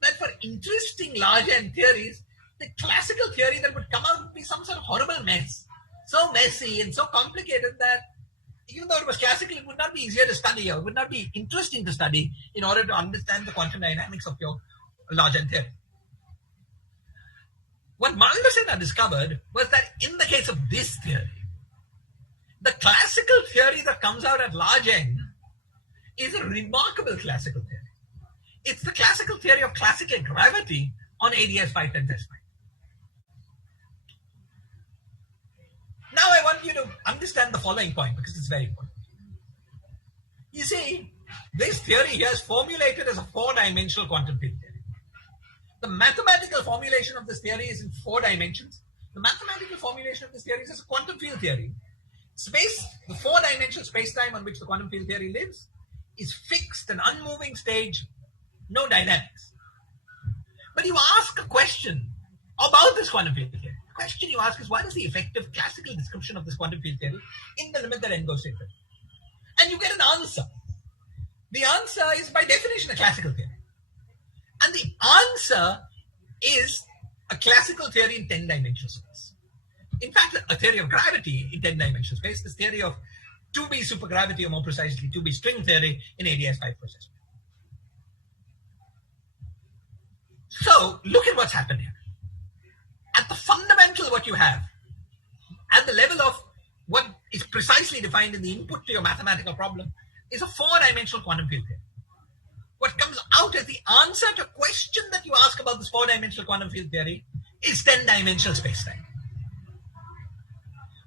that for interesting large n theories, the classical theory that would come out would be some sort of horrible mess, so messy and so complicated that even though it was classical, it would not be easier to study, or it would not be interesting to study in order to understand the quantum dynamics of your large n theory. What Marley discovered was that in the case of this theory, the classical theory that comes out at large n is a remarkable classical theory. It's the classical theory of classical gravity on ADS 5 times S5. Now I want you to understand the following point because it's very important. You see, this theory here is formulated as a four-dimensional quantum field theory. The mathematical formulation of this theory is in 4 dimensions. The mathematical formulation of this theory is a quantum field theory. The four-dimensional space-time on which the quantum field theory lives, is fixed, an unmoving stage, no dynamics. But you ask a question about this quantum field theory. The question you ask is, what is the effective classical description of this quantum field theory in the limit that n goes to infinity? And you get an answer. The answer is by definition a classical theory. And the answer is a classical theory in 10-dimensional space. In fact, a theory of gravity in 10-dimensional space, this theory of 2B supergravity, or more precisely 2B string theory in ADS5 process. So look at what's happened here. At the fundamental, what you have, at the level of what is precisely defined in the input to your mathematical problem, is a 4-dimensional quantum field theory. What comes out as the answer to a question that you ask about this 4-dimensional quantum field theory is 10-dimensional spacetime.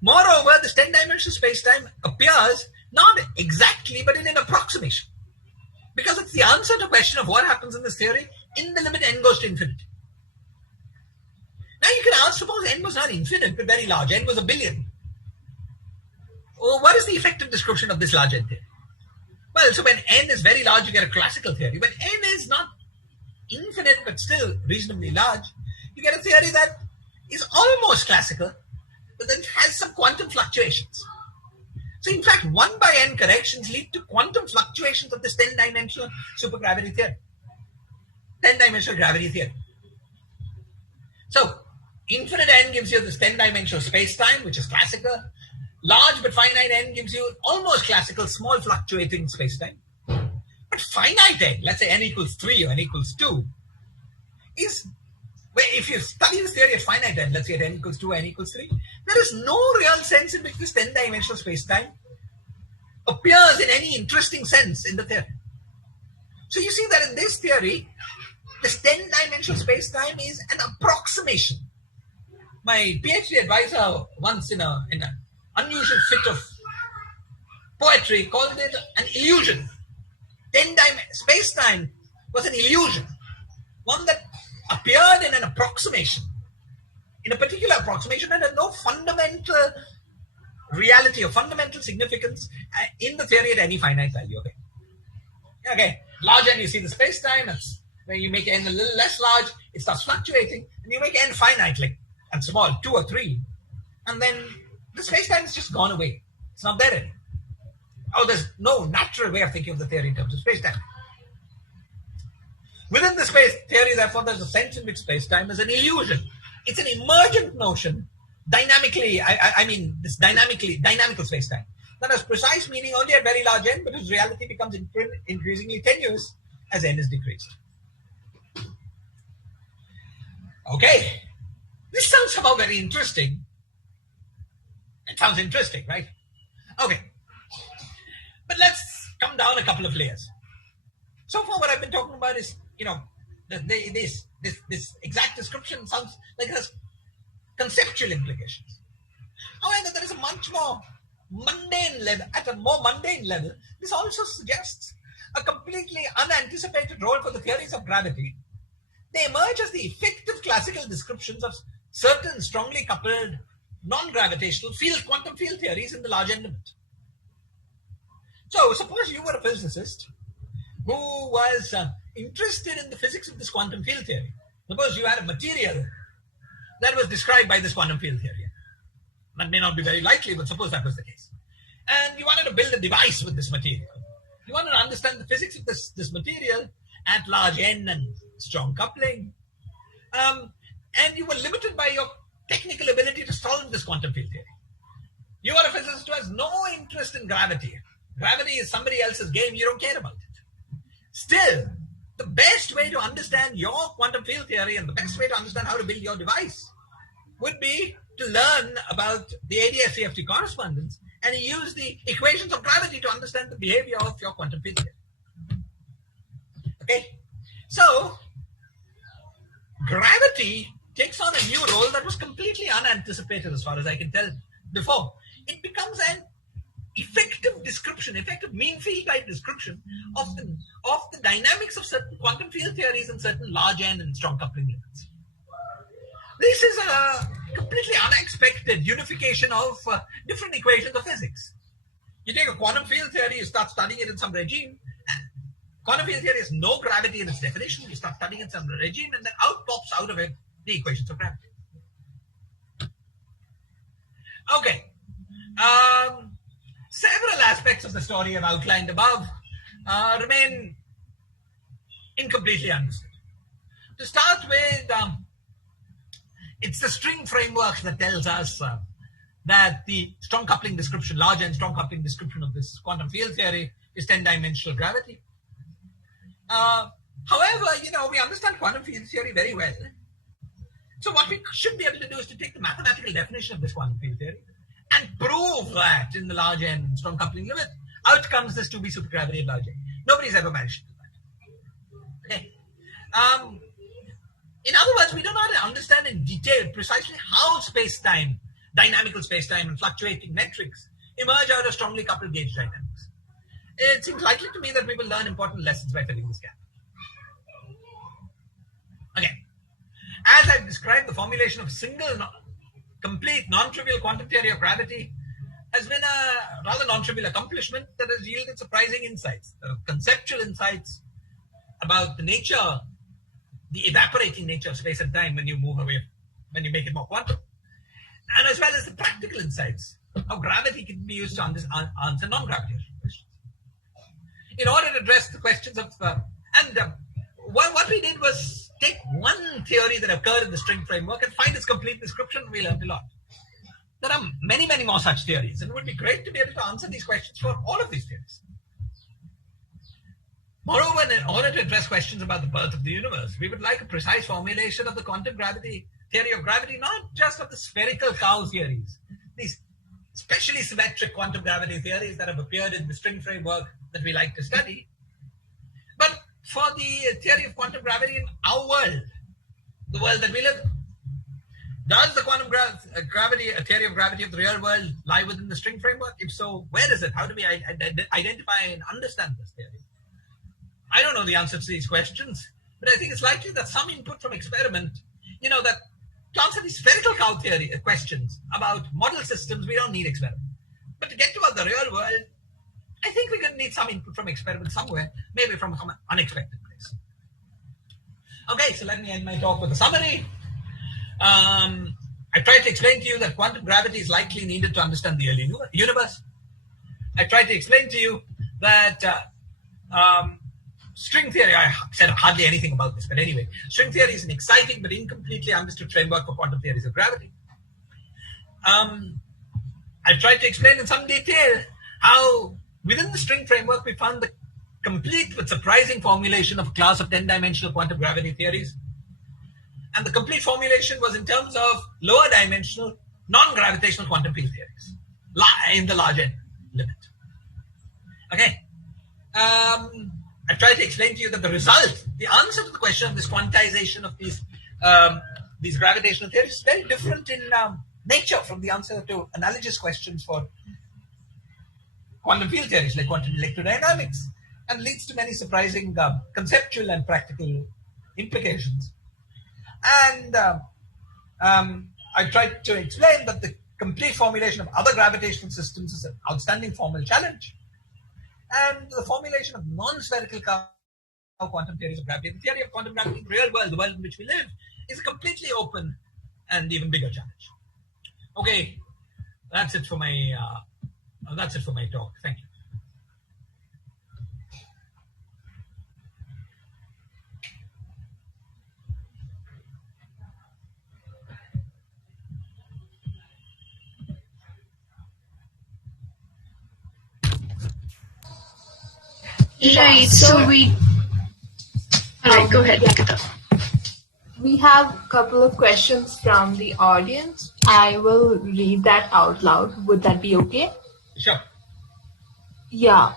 Moreover, this 10-dimensional spacetime appears not exactly, but in an approximation, because it's the answer to a question of what happens in this theory in the limit n goes to infinity. Now you can ask, suppose n was not infinite but very large, n was a billion. Well, what is the effective description of this large n theory? Well, so when n is very large, you get a classical theory. When n is not infinite but still reasonably large, you get a theory that is almost classical, but then has some quantum fluctuations. So in fact, 1 by n corrections lead to quantum fluctuations of this 10-dimensional supergravity theory. 10-dimensional gravity theory. So infinite n gives you this 10-dimensional space-time, which is classical. Large but finite n gives you almost classical, small fluctuating space-time. But finite n, let's say n equals 3 or n equals 2, is where if you study this theory at finite n, let's say at n equals 2 or n equals 3, there is no real sense in which this 10-dimensional space-time appears in any interesting sense in the theory. So you see that in this theory, this 10-dimensional space-time is an approximation. My PhD advisor once in an unusual fit of poetry called it an illusion. 10-dimensional space-time was an illusion, one that appeared in an approximation, in a particular approximation, and had no fundamental reality or fundamental significance in the theory at any finite value. Okay, large n, you see the space-time, it's when you make n a little less large, it starts fluctuating, and you make n finite, like, and small, 2 or 3, and then the space-time has just gone away. It's not there anymore. Oh, there's no natural way of thinking of the theory in terms of space-time. Within the space theory, therefore, there's a sense in which space-time is an illusion. It's an emergent notion, dynamically, I mean, this dynamical space-time, that has precise meaning only at very large n, but whose reality becomes increasingly tenuous as n is decreased. Okay, this sounds somehow very interesting. It sounds interesting, right? Okay, but let's come down a couple of layers. So far, what I've been talking about is, this exact description sounds like it has conceptual implications. However, there is a much more mundane level. At a more mundane level, this also suggests a completely unanticipated role for the theories of gravity. They emerge as the effective classical descriptions of certain strongly coupled non-gravitational quantum field theories in the large n limit. So suppose you were a physicist who was interested in the physics of this quantum field theory. Suppose you had a material that was described by this quantum field theory. That may not be very likely, but suppose that was the case. And you wanted to build a device with this material. You wanted to understand the physics of this material at large n and strong coupling. And you were limited by your technical ability to solve this quantum field theory. You are a physicist who has no interest in gravity. Gravity is somebody else's game. You don't care about it. Still, the best way to understand your quantum field theory and the best way to understand how to build your device would be to learn about the ADS-CFT correspondence and use the equations of gravity to understand the behavior of your quantum field theory. Okay? So, gravity takes on a new role that was completely unanticipated as far as I can tell before. It becomes an effective description, effective mean field type description of the dynamics of certain quantum field theories and certain large N and strong coupling limits. This is a completely unexpected unification of different equations of physics. You take a quantum field theory, you start studying it in some regime. Quantum field theory has no gravity in its definition. You start studying in some regime, and then pops out of it the equations of gravity. Okay. Several aspects of the story I've outlined above remain incompletely understood. To start with, it's the string framework that tells us that the strong coupling description, large and strong coupling description of this quantum field theory is 10-dimensional gravity. However, we understand quantum field theory very well. So what we should be able to do is to take the mathematical definition of this quantum field theory and prove that in the large N strong coupling limit, out comes this 2B supergravity of large N. Nobody's ever managed to do that. Okay. In other words, we do not understand in detail precisely how space-time, dynamical space-time and fluctuating metrics emerge out of strongly coupled gauge dynamics. It seems likely to me that we will learn important lessons by filling this gap. Okay. As I've described, the formulation of single, complete, non-trivial quantum theory of gravity has been a rather non-trivial accomplishment that has yielded surprising insights, conceptual insights about the nature, the evaporating nature of space and time when you move away, when you make it more quantum, and as well as the practical insights, how gravity can be used to answer non-gravitational questions. In order to address the questions of, what we did was take one theory that occurred in the string framework and find its complete description. We learned a lot. There are many, many more such theories, and it would be great to be able to answer these questions for all of these theories. Moreover, in order to address questions about the birth of the universe, we would like a precise formulation of the quantum gravity theory of gravity, not just of the spherical cow theories, these specially symmetric quantum gravity theories that have appeared in the string framework that we like to study, but for the theory of quantum gravity in our world, the world that we live in. Does the quantum gravity, a theory of gravity of the real world, lie within the string framework? If so, where is it? How do we identify and understand this theory? I don't know the answer to these questions, but I think it's likely that some input from experiment, that to answer these spherical cow theory questions about model systems, we don't need experiment. But to get to the real world, I think we're going to need some input from experiment somewhere, maybe from some unexpected place. Okay, so let me end my talk with a summary. I tried to explain to you that quantum gravity is likely needed to understand the early universe. I tried to explain to you that string theory, I said hardly anything about this, but anyway, string theory is an exciting but incompletely understood framework for quantum theories of gravity. I tried to explain in some detail how within the string framework we found the complete but surprising formulation of a class of 10-dimensional quantum gravity theories. And the complete formulation was in terms of lower dimensional, non-gravitational quantum field theories in the large N limit. Okay. I tried to explain to you that the result, the answer to the question of this quantization of these gravitational theories is very different in nature from the answer to analogous questions for quantum field theories like quantum electrodynamics, and leads to many surprising conceptual and practical implications. And I tried to explain that the complete formulation of other gravitational systems is an outstanding formal challenge. And the formulation of non-spherical quantum theories of gravity, the theory of quantum gravity in the real world, the world in which we live, is a completely open and even bigger challenge. Okay, that's it for my talk. Thank you. Right, so all right, go ahead, Nikita. We have a couple of questions from the audience. I will read that out loud. Would that be okay? Sure. Yeah.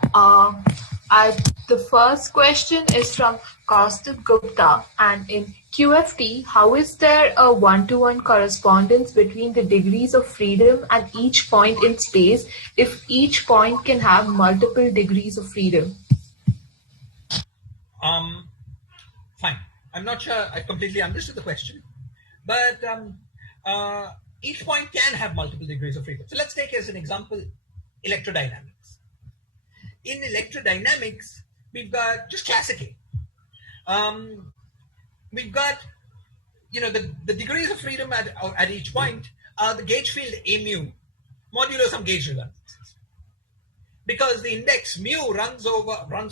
The first question is from Kaustubh Gupta, and in QFT, how is there a one-to-one correspondence between the degrees of freedom at each point in space if each point can have multiple degrees of freedom? Fine. I'm not sure I completely understood the question, but each point can have multiple degrees of freedom. So let's take as an example electrodynamics. In electrodynamics, we've got just classical. We've got, the degrees of freedom at each point are the gauge field A mu modulo some gauge results. Because the index mu runs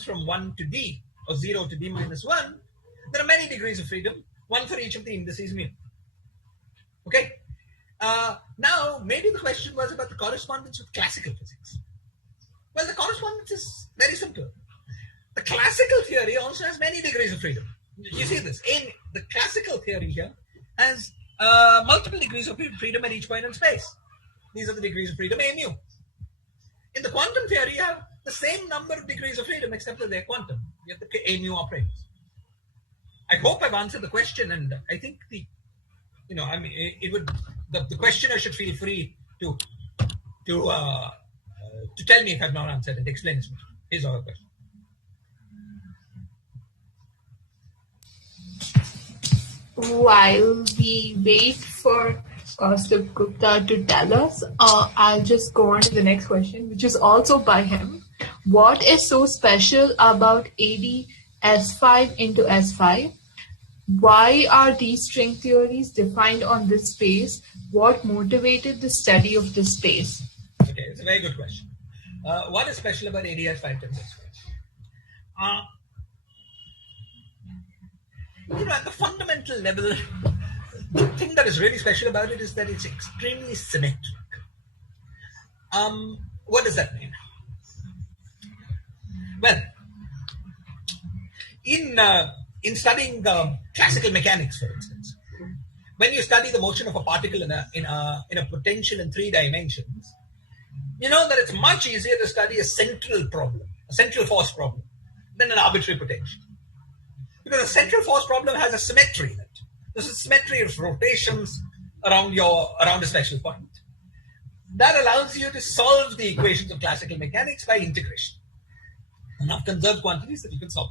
from 1 to d, or 0 to d minus 1, there are many degrees of freedom, one for each of the indices mu. Okay? Now, maybe the question was about the correspondence with classical physics. Well, the correspondence is very simple. The classical theory also has many degrees of freedom. You see this. In the classical theory here has multiple degrees of freedom at each point in space. These are the degrees of freedom A mu. In the quantum theory, you have the same number of degrees of freedom, except that they're quantum. You have the A mu operators. I hope I've answered the question, and I think the questioner should feel free to tell me if I've not answered and explain his or her question. While we wait for Kaustubh Gupta to tell us, I'll just go on to the next question, which is also by him. What is so special about AD S5 into S5? Why are these string theories defined on this space? What motivated the study of this space? Okay, it's a very good question. What is special about AD S5 to S5? At the fundamental level, the thing that is really special about it is that it's extremely symmetric. What does that mean? Well, in studying classical mechanics, for instance, when you study the motion of a particle in a potential in 3 dimensions, you know that it's much easier to study a central problem, a central force problem, than an arbitrary potential. Because a central force problem has a symmetry in it. There's a symmetry of rotations around a special point. That allows you to solve the equations of classical mechanics by integration. Enough conserved quantities that you can solve.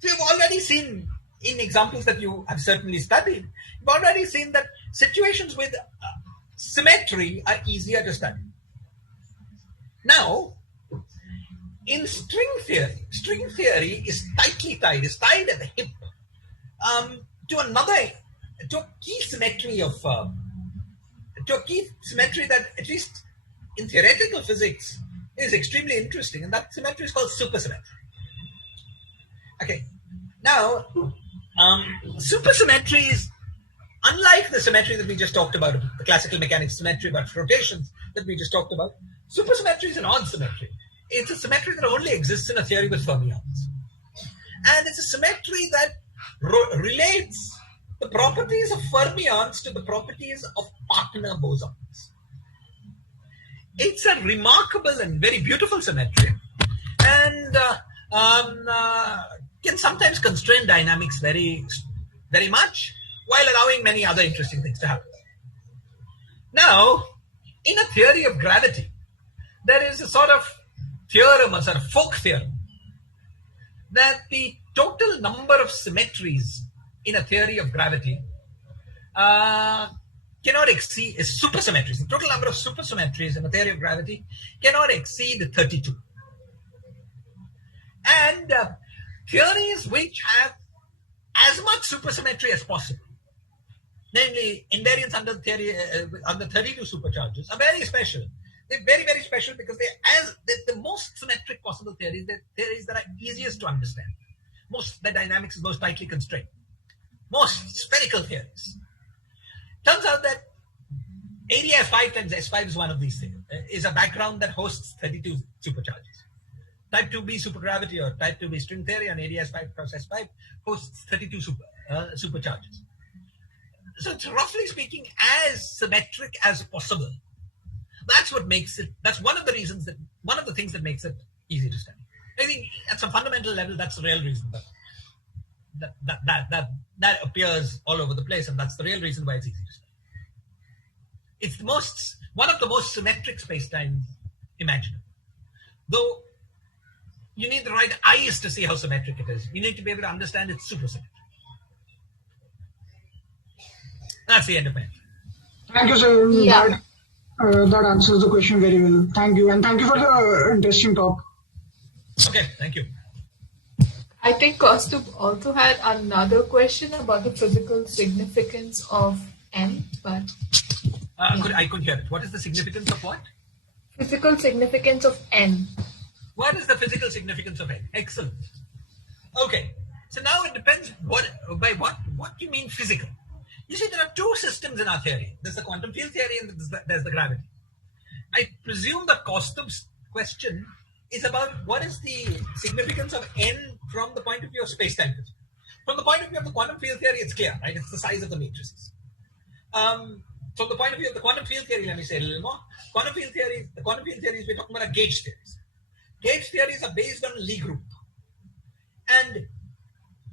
So you've already seen, in examples that you have certainly studied, you've already seen that situations with symmetry are easier to study. Now, in string theory is tightly tied, is tied at the hip to a key symmetry that, at least in theoretical physics, is extremely interesting, and that symmetry is called supersymmetry. Okay, now supersymmetry is unlike the symmetry that we just talked about, the classical mechanics symmetry about rotations that we just talked about. Supersymmetry is an odd symmetry. It's a symmetry that only exists in a theory with fermions. And it's a symmetry that relates the properties of fermions to the properties of partner bosons. It's a remarkable and very beautiful symmetry, and can sometimes constrain dynamics very, very much, while allowing many other interesting things to happen. Now, in a theory of gravity, there is a sort of theorem, a sort of folk theorem, that the total number of symmetries in a theory of gravity cannot exceed supersymmetries. The total number of supersymmetries in a theory of gravity cannot exceed 32. And theories which have as much supersymmetry as possible, namely invariants under 32 supercharges, are very special. They're very, very special because they're the most symmetric possible theories. They're theories that are easiest to understand. The dynamics is most tightly constrained. Most spherical theories. Turns out that AD S5 times S5 is one of these things. Is a background that hosts 32 supercharges. Type 2b supergravity or type 2b string theory on AD S5 cross S5 hosts 32 supercharges. So it's roughly speaking as symmetric as possible. That's what makes it, that's one of the things that makes it easy to study. I think at some fundamental level, that's the real reason. that appears all over the place, and that's the real reason why it's easy to study. It's one of the most symmetric spacetimes imaginable. Though you need the right eyes to see how symmetric it is. You need to be able to understand it's supersymmetric. That's the end of it. Thank you, sir. Yeah. That answers the question very well. Thank you. And thank you for the interesting talk. Okay, thank you. I think Kaustubh also had another question about the physical significance of n, but I couldn't hear it. What is the significance of what? physical significance of n. What is the physical significance of n? Excellent. Okay, so now it depends what you mean physical. You see, there are two systems in our theory. There's the quantum field theory and there's the gravity. I presume that Kaustubh's question is about what is the significance of n from the point of view of space-time physics. From the point of view of the quantum field theory, it's clear, right? It's the size of the matrices. From the point of view of the quantum field theory, let me say a little more. The quantum field theories we're talking about are gauge theories. Gauge theories are based on Lie group. And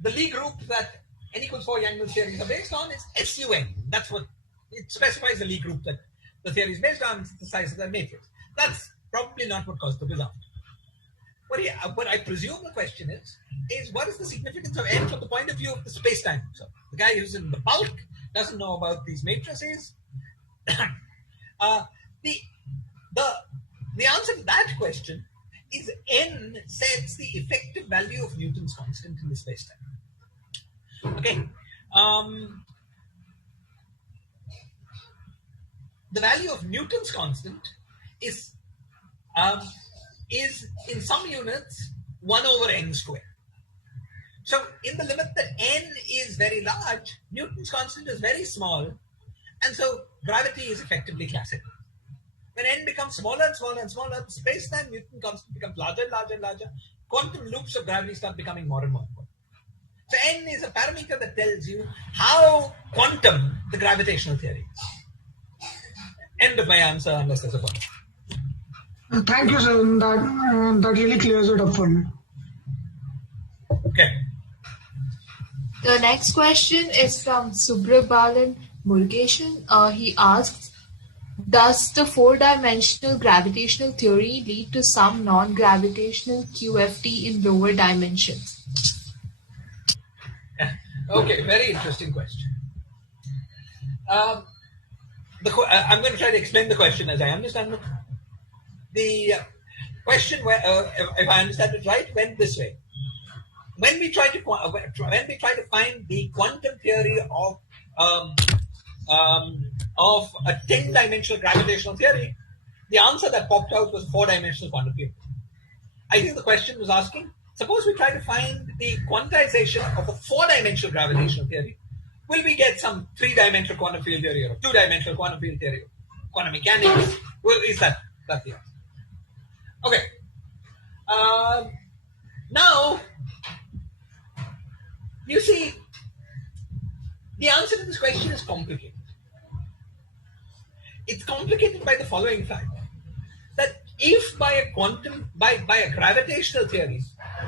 the Lie group that n equals 4 Yang-Mills theories are based on is SUN. That's what it specifies the Lie group that the theory is based on, the size of the matrix. That's probably not what Kaustubh is after. What I presume the question is what is the significance of n from the point of view of the space-time? So the guy who's in the bulk doesn't know about these matrices. The answer to that question is n sets the effective value of Newton's constant in the space-time. Okay. The value of Newton's constant is in some units 1 over n squared. So in the limit that n is very large, Newton's constant is very small, and so gravity is effectively classical. When n becomes smaller and smaller and smaller, space-time Newton constant becomes larger and larger and larger. Quantum loops of gravity start becoming more and more important. So n is a parameter that tells you how quantum the gravitational theory is. End of my answer, unless there's a point. Thank you, sir. That really clears it up for me. Okay. The next question is from Subrabalan Murugeshan. He asks, does the four-dimensional gravitational theory lead to some non-gravitational QFT in lower dimensions? Okay, very interesting question. I'm going to try to explain the question as I understand it. The question, if I understand it right, went this way. When we try to find the quantum theory of a 10-dimensional gravitational theory, the answer that popped out was 4-dimensional quantum field. I think the question was asking, suppose we try to find the quantization of a 4-dimensional gravitational theory, will we get some 3-dimensional quantum field theory or 2-dimensional quantum field theory, quantum mechanics? Well, is that the answer? Okay. Now, you see, the answer to this question is complicated. It's complicated by the following fact, that if by a gravitational theory,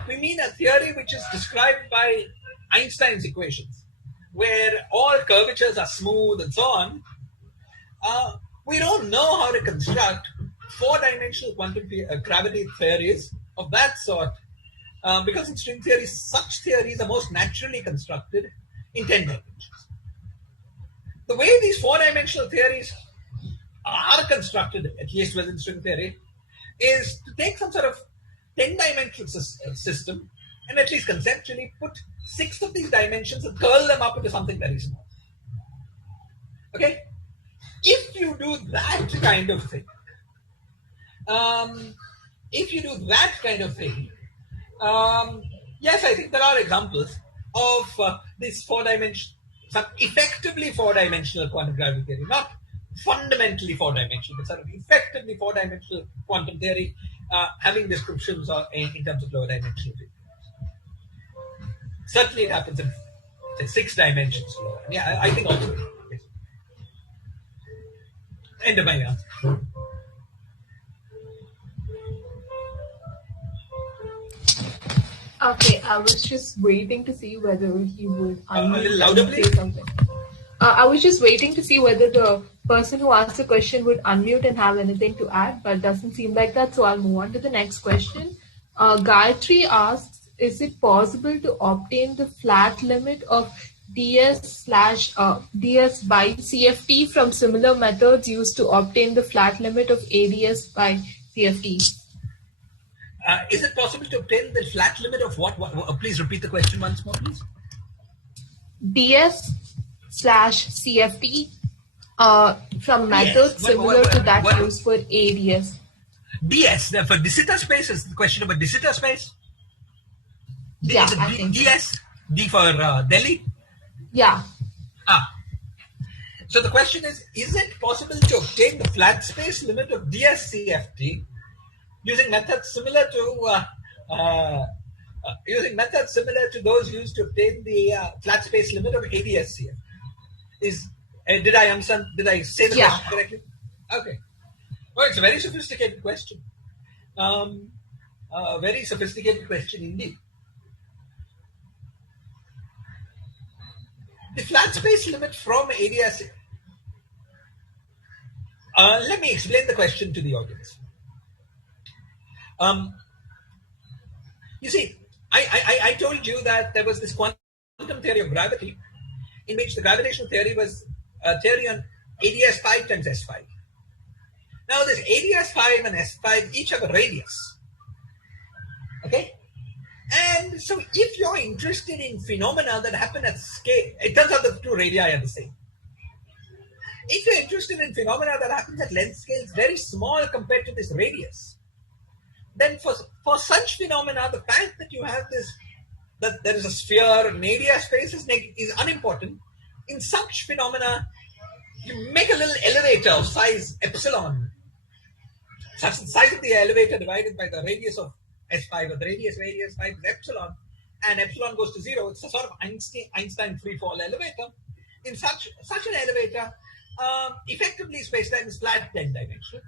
we mean a theory which is described by Einstein's equations, where all curvatures are smooth and so on, we don't know how to construct 4-dimensional quantum gravity theories of that sort, because in string theory, such theories are most naturally constructed in 10 dimensions. The way these 4-dimensional theories are constructed, at least within string theory, is to take some sort of 10-dimensional system and at least conceptually put 6 of these dimensions and curl them up into something very small. Okay? If you do that kind of thing, yes, I think there are examples of this 4-dimensional, some effectively 4-dimensional quantum gravity theory, not fundamentally 4-dimensional, but sort of effectively 4-dimensional quantum theory, having descriptions in terms of lower dimensional theory. Certainly it happens in, say, 6 dimensions. Yeah, I think also. Yes. End of my answer. Okay, I was just waiting to see whether he would A little unmute louder, and say please. something. I was just waiting to see whether the person who asked the question would unmute and have anything to add, but doesn't seem like that, so I'll move on to the next question. Gayatri asks, is it possible to obtain the flat limit of ds by CFT from similar methods used to obtain the flat limit of ADS by CFT? Is it possible to obtain the flat limit of what? Please repeat the question once more, please. ds/CFT from methods Yes. similar to that used for ADS. DS, for de Sitter space, is the question about de Sitter space? Yeah, is it I think so. DS? D for Delhi? Yeah. So the question is it possible to obtain the flat space limit of DSCFT using methods similar to those used to obtain the flat space limit of ADSCF? Did I understand? Did I say the question correctly? Okay. Well, it's a very sophisticated question. A very sophisticated question indeed. The flat space limit from ADSCF. Let me explain the question to the audience. You see, I told you that there was this quantum theory of gravity in which the gravitational theory was a theory on ADS 5 times S5. Now this ADS 5 and S5 each have a radius. Okay? And so if you're interested in phenomena that happen at scale, it turns out that the two radii are the same. If you're interested in phenomena that happens at length scales very small compared to this radius, then for such phenomena, the fact that you have that there is a sphere and area space is unimportant. In such phenomena, you make a little elevator of size epsilon, such the size of the elevator divided by the radius of S5, or the radius 5 is epsilon, and epsilon goes to 0. It's a sort of Einstein free fall elevator. In such an elevator, effectively space-time is flat 10-dimensional.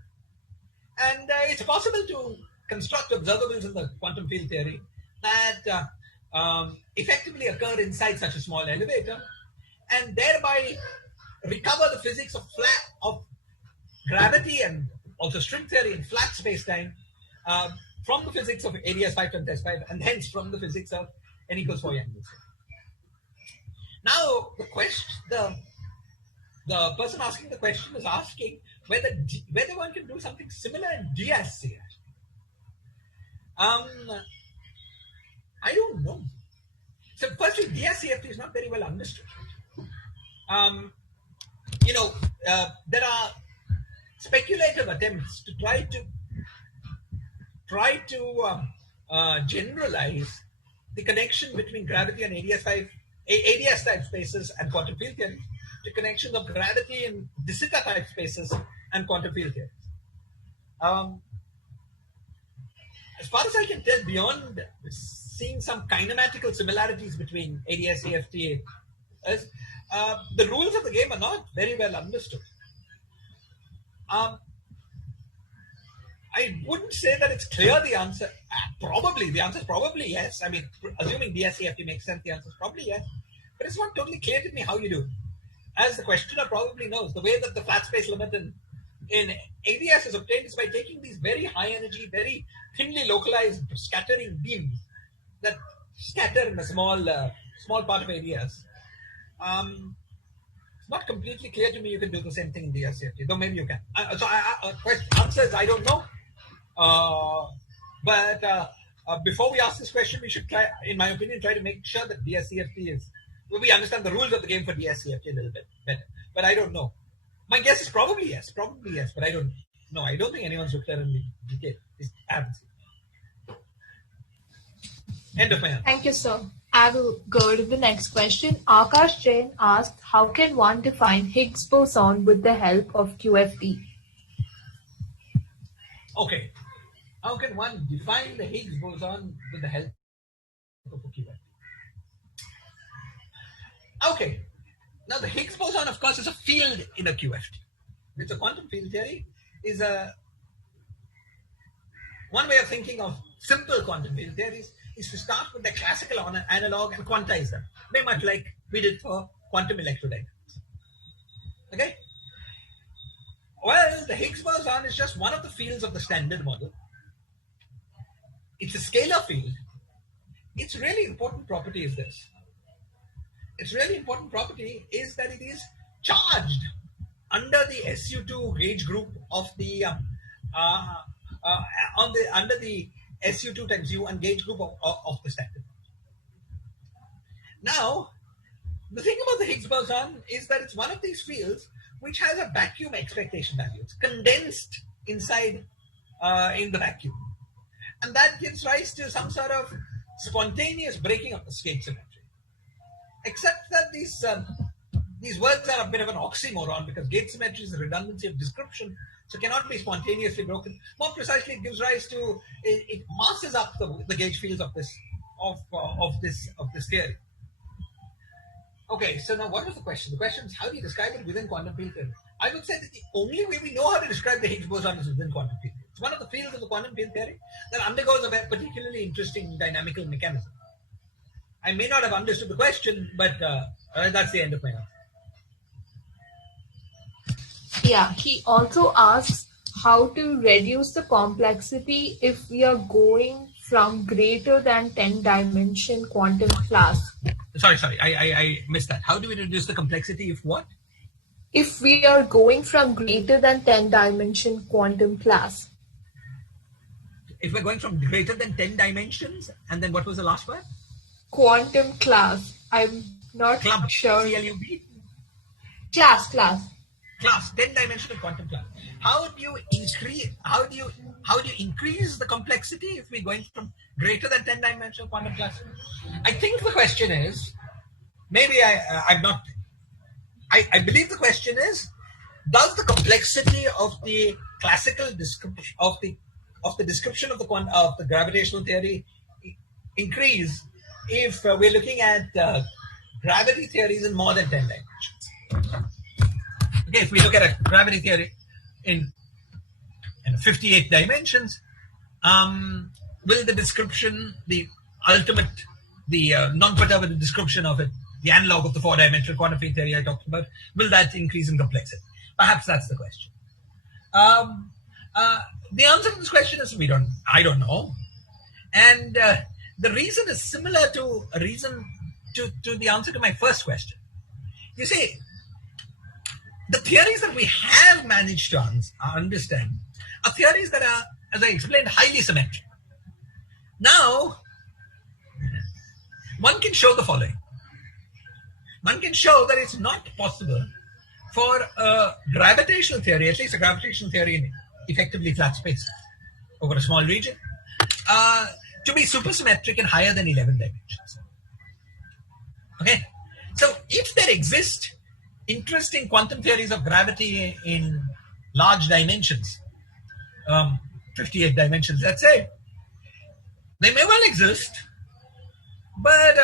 And it's possible to construct observables in the quantum field theory that effectively occur inside such a small elevator, and thereby recover the physics of gravity and also string theory in flat space-time from the physics of ADS 5 times S5, and hence from the physics of n equals 4 angles. Now, the person asking the question is asking whether one can do something similar in DSCF. I don't know. So firstly, DSCFT is not very well understood. There are speculative attempts to try to generalize the connection between gravity and ADS type spaces and quantum field theory to connections of gravity and de Sitter type spaces and quantum field theory. As far as I can tell, beyond seeing some kinematical similarities between ADS CFT, the rules of the game are not very well understood. I wouldn't say that it's clear the answer. Probably, the answer is probably yes. I mean, assuming DSCFT makes sense, the answer is probably yes. But it's not totally clear to me how you do it. As the questioner probably knows, the way that the flat space limit in ADS is obtained is by taking these very high energy, very thinly localized scattering beams that scatter in a small part of ADS. It's not completely clear to me you can do the same thing in DSCFT, though maybe you can. Answer is I don't know. But before we ask this question, we should try, in my opinion, try to make sure that DSCFT we understand the rules of the game for DSCFT a little bit better. But I don't know. My guess is probably yes, but I don't know. I don't think anyone's looked at it in detail. I haven't seen. End of my answer. Thank you, sir. I will go to the next question. Akash Jain asked, how can one define Higgs boson with the help of QFT? Okay. How can one define the Higgs boson with the help of QFT? Okay. Now the Higgs boson, of course, is a field in a QFT. It's a quantum field theory. One way of thinking of simple quantum field theories is to start with the classical analog and quantize them, very much like we did for quantum electrodynamics. Okay? Well, the Higgs boson is just one of the fields of the standard model. It's a scalar field. Its really important property is this. Its really important property is that it is charged under the SU2 gauge group of the under the SU2 times U1 gauge group of the standard. Now, the thing about the Higgs boson is that it's one of these fields which has a vacuum expectation value. It's condensed inside in the vacuum. And that gives rise to some sort of spontaneous breaking of the gauge symmetry. Except that these words are a bit of an oxymoron because gauge symmetry is a redundancy of description, so cannot be spontaneously broken. More precisely, it gives rise to it masses up the gauge fields of this theory. Okay, so now what was the question? The question is, how do you describe it within quantum field theory? I would say that the only way we know how to describe the Higgs boson is within quantum field theory. It's one of the fields of the quantum field theory that undergoes a particularly interesting dynamical mechanism. I may not have understood the question, but that's the end of my answer. Yeah, he also asks how to reduce the complexity if we are going from greater than 10 dimension quantum class. Sorry, I missed that. How do we reduce the complexity if what? If we are going from greater than 10 dimension quantum class. If we're going from greater than 10 dimensions, and then what was the last word? Quantum class. I'm not Club, sure. C-L-U-B? Class. Class, 10-dimensional quantum class. How do you increase the complexity if we're going from greater than 10-dimensional quantum class? I think the question is, maybe I believe the question is, does the complexity of the classical description of the description of the gravitational theory increase if we're looking at gravity theories in more than 10 dimensions? Okay, if we look at a gravity theory in 58 dimensions, will the description, the ultimate, the non-perturbative description of it, the analog of the 4-dimensional quantum field theory I talked about, will that increase in complexity? Perhaps that's the question. The answer to this question is I don't know. And the reason is similar to the answer to my first question. You see, the theories that we have managed to understand are theories that are, as I explained, highly symmetric. Now, one can show the following. One can show that it's not possible for a gravitational theory, at least a gravitational theory in effectively flat space over a small region, to be supersymmetric and higher than 11 dimensions. Okay? So if there exist interesting quantum theories of gravity in large dimensions, 58 dimensions, let's say, they may well exist, but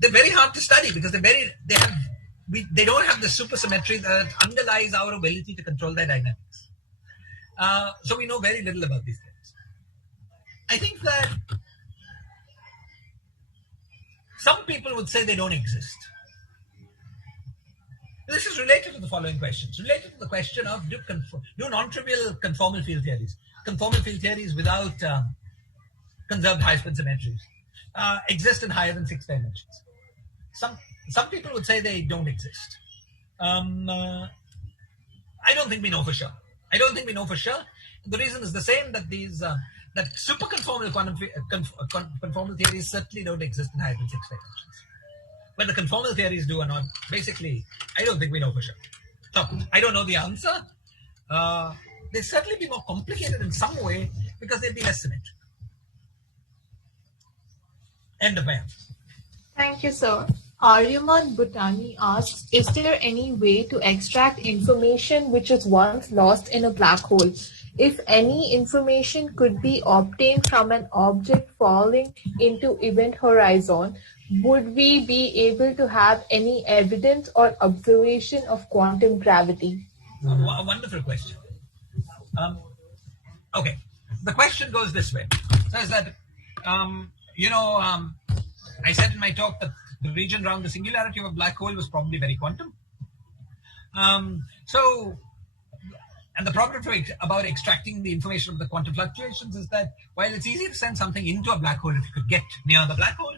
they're very hard to study because they don't have the supersymmetry that underlies our ability to control their dynamics. So we know very little about these things. I think that some people would say they don't exist. This is related to the following questions. Related to the question of do non-trivial conformal field theories, without conserved high-spin symmetries, exist in higher than 6 dimensions. Some people would say they don't exist. I don't think we know for sure. The reason is the same, that these that super conformal conformal theories certainly don't exist in higher than 6 dimensions. But the conformal theories do or not. Basically, I don't think we know for sure. So I don't know the answer. They'd certainly be more complicated in some way because they'd be less symmetric. End of my answer. Thank you, sir. Aryaman Bhutani asks, is there any way to extract information which is once lost in a black hole? If any information could be obtained from an object falling into event horizon, would we be able to have any evidence or observation of quantum gravity? A wonderful question. Okay, the question goes this way. It says that I said in my talk that the region around the singularity of a black hole was probably very quantum. And the problem about extracting the information of the quantum fluctuations is that while it's easy to send something into a black hole if you could get near the black hole,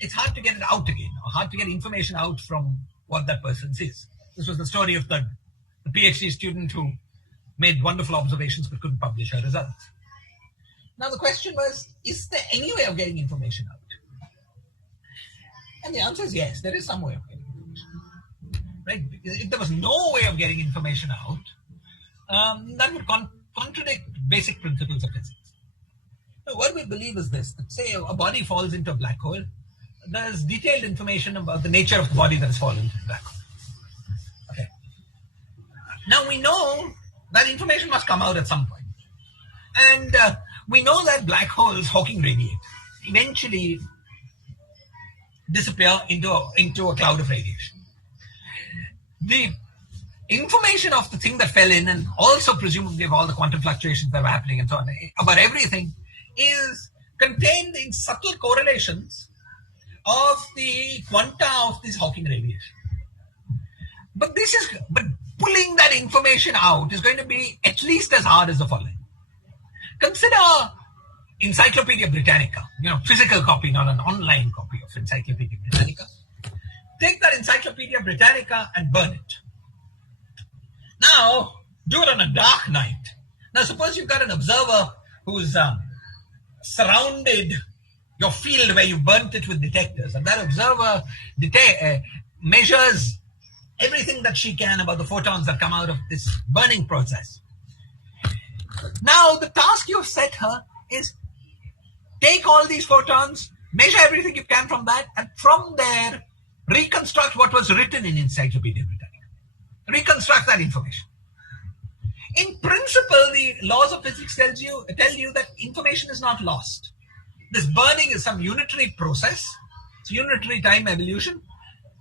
it's hard to get it out again, or hard to get information out from what that person sees. This was the story of the PhD student who made wonderful observations but couldn't publish her results. Now the question was, is there any way of getting information out? And the answer is yes, there is some way of getting information out. Right? If there was no way of getting information out, that would contradict basic principles of physics. So what we believe is this, that say a body falls into a black hole, there's detailed information about the nature of the body that has fallen into the black hole. Okay. Now we know that information must come out at some point. And we know that black holes, Hawking radiate, eventually disappear into a cloud of radiation. The information of the thing that fell in, and also presumably of all the quantum fluctuations that were happening and so on, about everything, is contained in subtle correlations of the quanta of this Hawking radiation. But pulling that information out is going to be at least as hard as the following. Consider Encyclopedia Britannica, physical copy, not an online copy of Encyclopedia Britannica. Take that Encyclopedia Britannica and burn it. Now, do it on a dark night. Now, suppose you've got an observer who's surrounded your field where you burnt it with detectors, and that observer measures everything that she can about the photons that come out of this burning process. Now, the task you've set her is take all these photons, measure everything you can from that, and from there, reconstruct what was written in Encyclopedia Britannica. Reconstruct that information. In principle, the laws of physics tell you that information is not lost. This burning is some unitary process. It's unitary time evolution.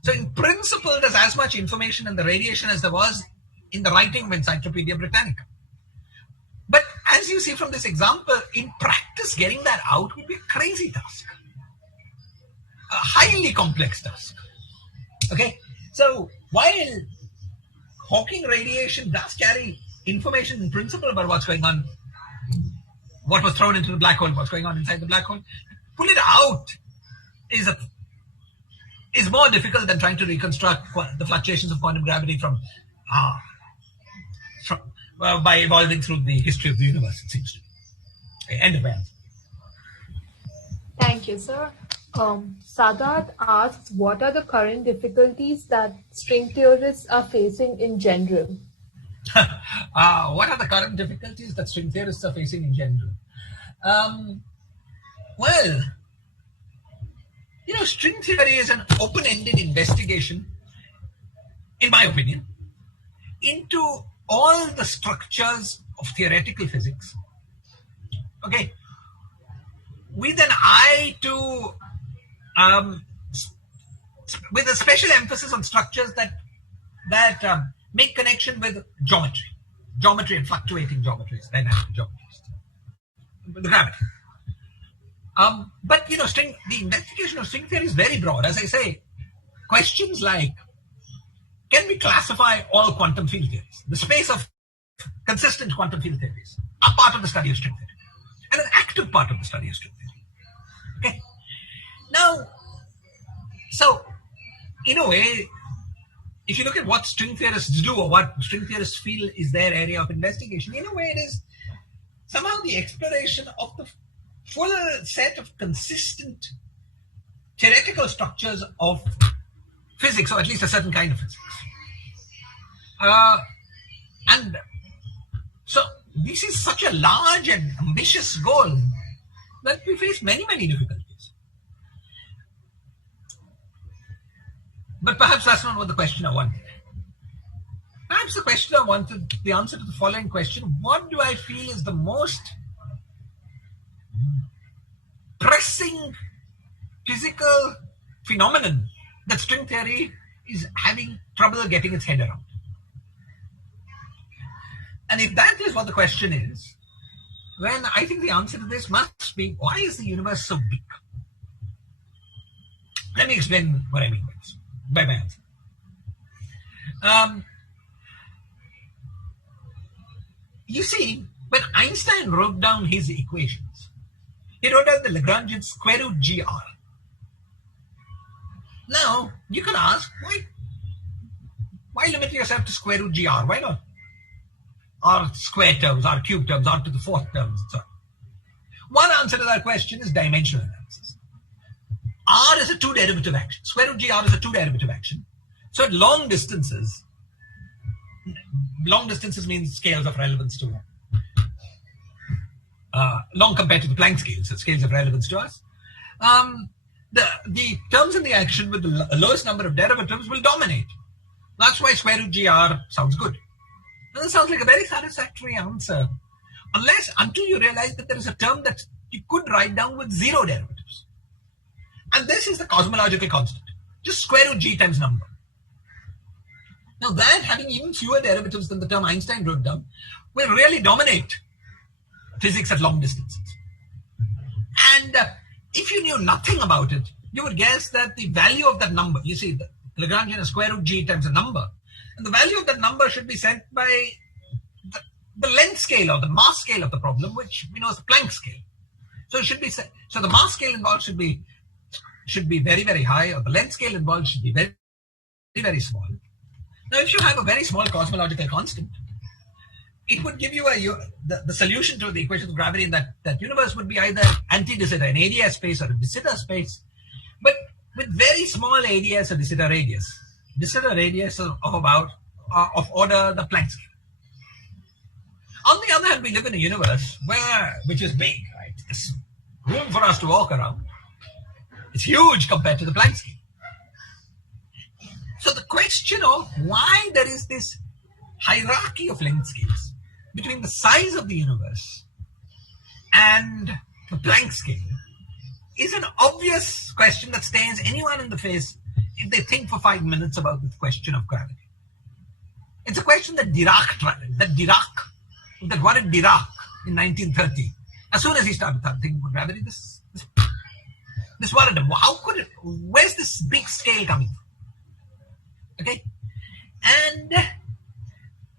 So in principle, there's as much information in the radiation as there was in the writing of Encyclopedia Britannica. But as you see from this example, in practice, getting that out would be a crazy task. A highly complex task. Okay? So while Hawking radiation does carry information in principle about what's going on, what was thrown into the black hole, what's going on inside the black hole, pull it out is more difficult than trying to reconstruct the fluctuations of quantum gravity by evolving through the history of the universe, it seems to me. End of answer. Thank you, sir. Sadat asks, what are the current difficulties that string theorists are facing in general? What are the current difficulties that string theorists are facing in general? Well, string theory is an open-ended investigation, in my opinion, into all the structures of theoretical physics. Okay. With an eye to, with a special emphasis on structures that make connection with geometry and fluctuating geometries, dynamic geometries, the gravity. But the investigation of string theory is very broad. As I say, questions like, can we classify all quantum field theories? The space of consistent quantum field theories are part of the study of string theory, and an active part of the study of string theory. Okay. Now, so in a way, if you look at what string theorists do or what string theorists feel is their area of investigation, in a way it is somehow the exploration of the full set of consistent theoretical structures of physics, or at least a certain kind of physics. And so this is such a large and ambitious goal that we face many, many difficulties. But perhaps that's not what the questioner wanted. Perhaps the questioner wanted the answer to the following question: what do I feel is the most pressing physical phenomenon that string theory is having trouble getting its head around? And if that is what the question is, then I think the answer to this must be, why is the universe so big? Let me explain what I mean by my answer. You see, when Einstein wrote down his equations, he wrote down the Lagrangian square root GR. Now, you can ask, why limit yourself to square root GR? Why not? Or square terms, or cube terms, or to the fourth terms, and so on. One answer to that question is dimensional analysis. R is a two-derivative action. Square root GR is a two-derivative action. So at long distances means scales of relevance to long compared to the Planck scale, so scales of relevance to us. The terms in the action with the lowest number of derivatives will dominate. That's why square root GR sounds good. And that sounds like a very satisfactory answer, until you realize that there is a term that you could write down with zero derivatives. And this is the cosmological constant, just square root G times number. Now that, having even fewer derivatives than the term Einstein wrote down, will really dominate physics at long distances. And if you knew nothing about it, you would guess that the value of that number, you see, the Lagrangian is square root G times a number, and the value of that number should be set by the length scale or the mass scale of the problem, which we know is the Planck scale. So it should be set, so the mass scale involved should be very, very high, or the length scale involved should be very, very small. Now, if you have a very small cosmological constant, it would give you the solution to the equation of gravity in that universe would be either anti-de Sitter, an ADS space, or a de Sitter space, but with very small ADS or de Sitter radius. De Sitter radius of order the Planck scale. On the other hand, we live in a universe which is big, right? There's room for us to walk around. It's huge compared to the Planck scale. So the question of why there is this hierarchy of length scales between the size of the universe and the Planck scale is an obvious question that stares anyone in the face if they think for 5 minutes about the question of gravity. It's a question that that worried Dirac in 1930. As soon as he started thinking about gravity, this worried him. Where's this big scale coming from? Okay, and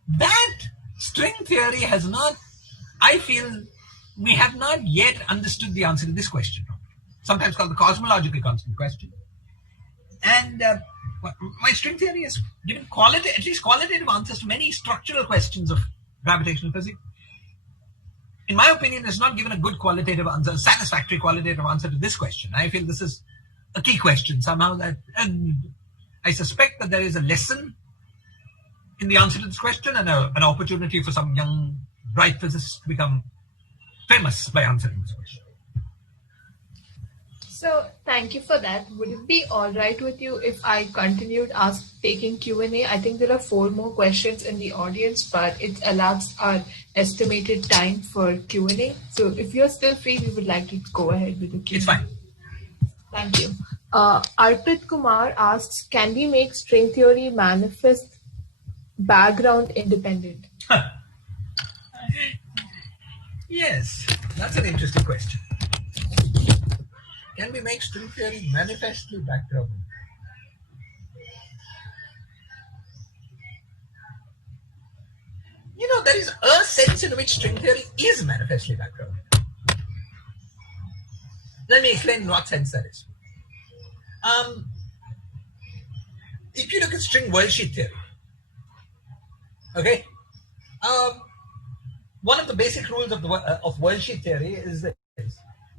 that string theory I feel we have not yet understood the answer to this question, sometimes called the cosmological constant question. And my string theory has given at least qualitative answers to many structural questions of gravitational physics. In my opinion, it's not given a good qualitative answer, a satisfactory qualitative answer to this question. I feel this is a key question somehow, and I suspect that there is a lesson in the answer to this question and an opportunity for some young, bright physicists to become famous by answering this question. So thank you for that. Would it be all right with you if I continued taking Q&A? I think there are 4 more questions in the audience, but it elapsed our estimated time for Q&A. So if you're still free, we would like to go ahead with the Q&A. It's fine. Thank you. Arpit Kumar asks, can we make string theory manifest background independent? Yes, that's an interesting question. Can we make string theory manifestly background? There is a sense in which string theory is manifestly background. Let me explain in what sense that is. If you look at string worldsheet theory, okay, one of the basic rules of worldsheet theory is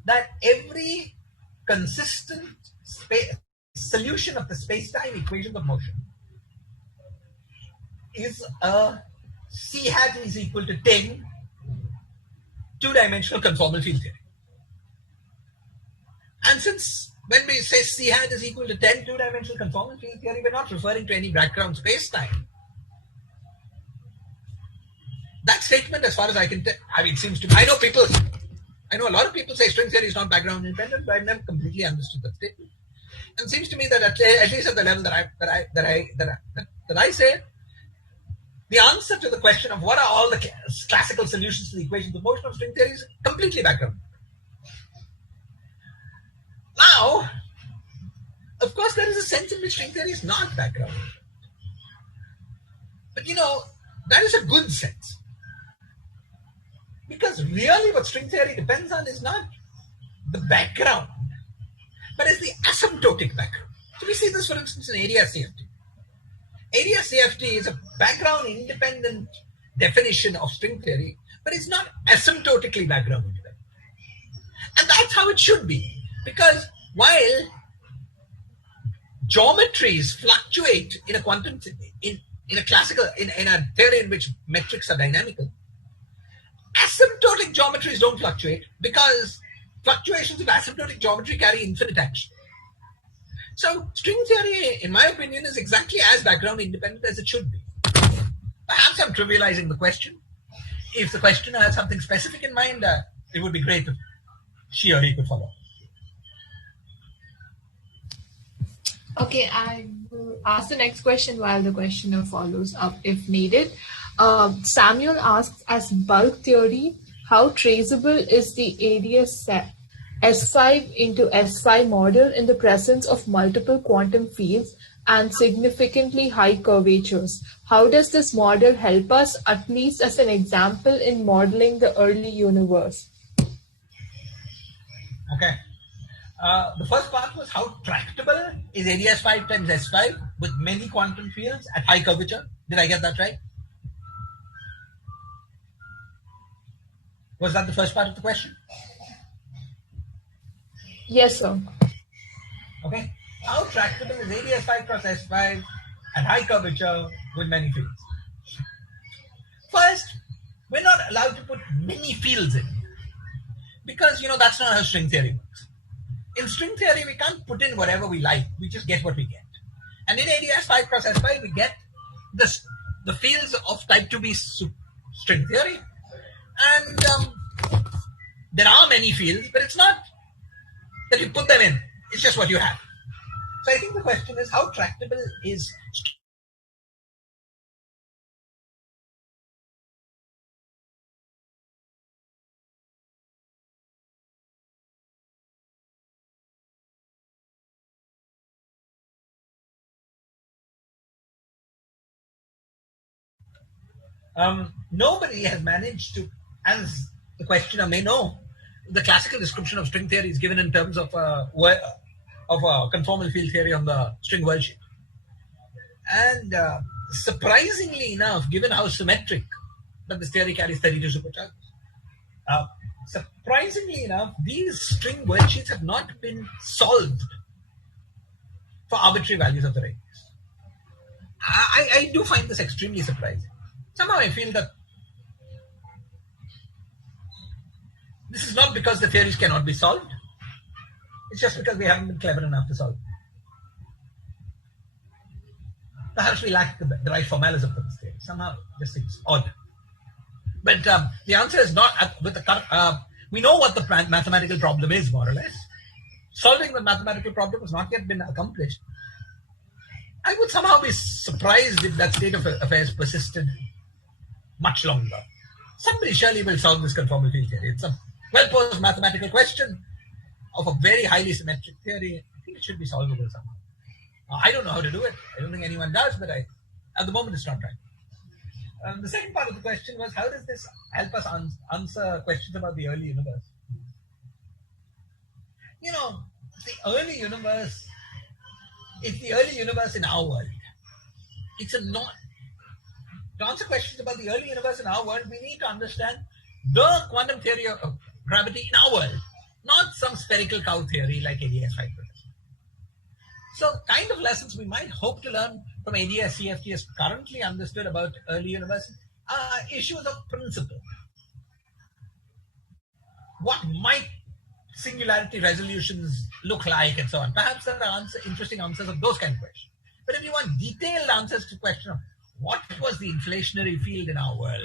that every consistent solution of the space-time equation of motion is a C hat is equal to 10 two-dimensional conformal field theory. And since when we say C hat is equal to 10 two-dimensional conformal field theory, we're not referring to any background space-time. That statement, as far as I can tell, it seems to me, I know a lot of people say string theory is not background independent, but I've never completely understood that statement. And it seems to me that at least at the level that I say, the answer to the question of what are all the classical solutions to the equations of motion of string theory is completely background. Now, of course, there is a sense in which string theory is not background. But that is a good sense. Because really what string theory depends on is not the background, but is the asymptotic background. So we see this, for instance, in area CFT. Area CFT is a background independent definition of string theory, but it's not asymptotically background independent. And that's how it should be. Because while geometries fluctuate in a quantum, in a classical, in a theory in which metrics are dynamical, asymptotic geometries don't fluctuate because fluctuations of asymptotic geometry carry infinite action. So string theory, in my opinion, is exactly as background independent as it should be. Perhaps I'm trivializing the question. If the questioner has something specific in mind, it would be great if she or he could follow. Okay, I will ask the next question while the questioner follows up if needed. Samuel asks, as bulk theory, how traceable is the area S5 into S5 model in the presence of multiple quantum fields and significantly high curvatures? How does this model help us, at least as an example, in modeling the early universe? Okay. The first part was how tractable is area S5 times S5 with many quantum fields at high curvature. Did I get that right? Was that the first part of the question? Yes, sir. Okay. How tractable is area S5 cross S5 at high curvature with many fields? First, we're not allowed to put many fields in because that's not how string theory works. In string theory, we can't put in whatever we like. We just get what we get. And in area S5 cross S5, we get the fields of type 2B string theory. And there are many fields, but it's not that you put them in. It's just what you have. So I think the question is, how tractable is nobody has managed to, as the questioner may know, the classical description of string theory is given in terms of a conformal field theory on the string worldsheet. And surprisingly enough, given how symmetric that this theory carries 32 supercharges, surprisingly enough, these string worldsheets have not been solved for arbitrary values of the radius. I do find this extremely surprising. Somehow I feel that this is not because the theories cannot be solved. It's just because we haven't been clever enough to solve it. Perhaps we lack the right formalism for this theory. Somehow it just seems odd. But the answer is not with the we know what the mathematical problem is, more or less. Solving the mathematical problem has not yet been accomplished. I would somehow be surprised if that state of affairs persisted much longer. Somebody surely will solve this conformal field theory. It's a well-posed mathematical question of a very highly symmetric theory. I think it should be solvable somehow. I don't know how to do it. I don't think anyone does, but at the moment it's not right. The second part of the question was, how does this help us answer questions about the early universe? The early universe is the early universe in our world. It's a not. To answer questions about the early universe in our world, we need to understand the quantum theory of gravity in our world, not some spherical cow theory like ADS 5. So, kind of lessons we might hope to learn from ADS CFT as currently understood about early universe are issues of principle. What might singularity resolutions look like and so on? Perhaps there are interesting answers of those kind of questions. But if you want detailed answers to the question of what was the inflationary field in our world?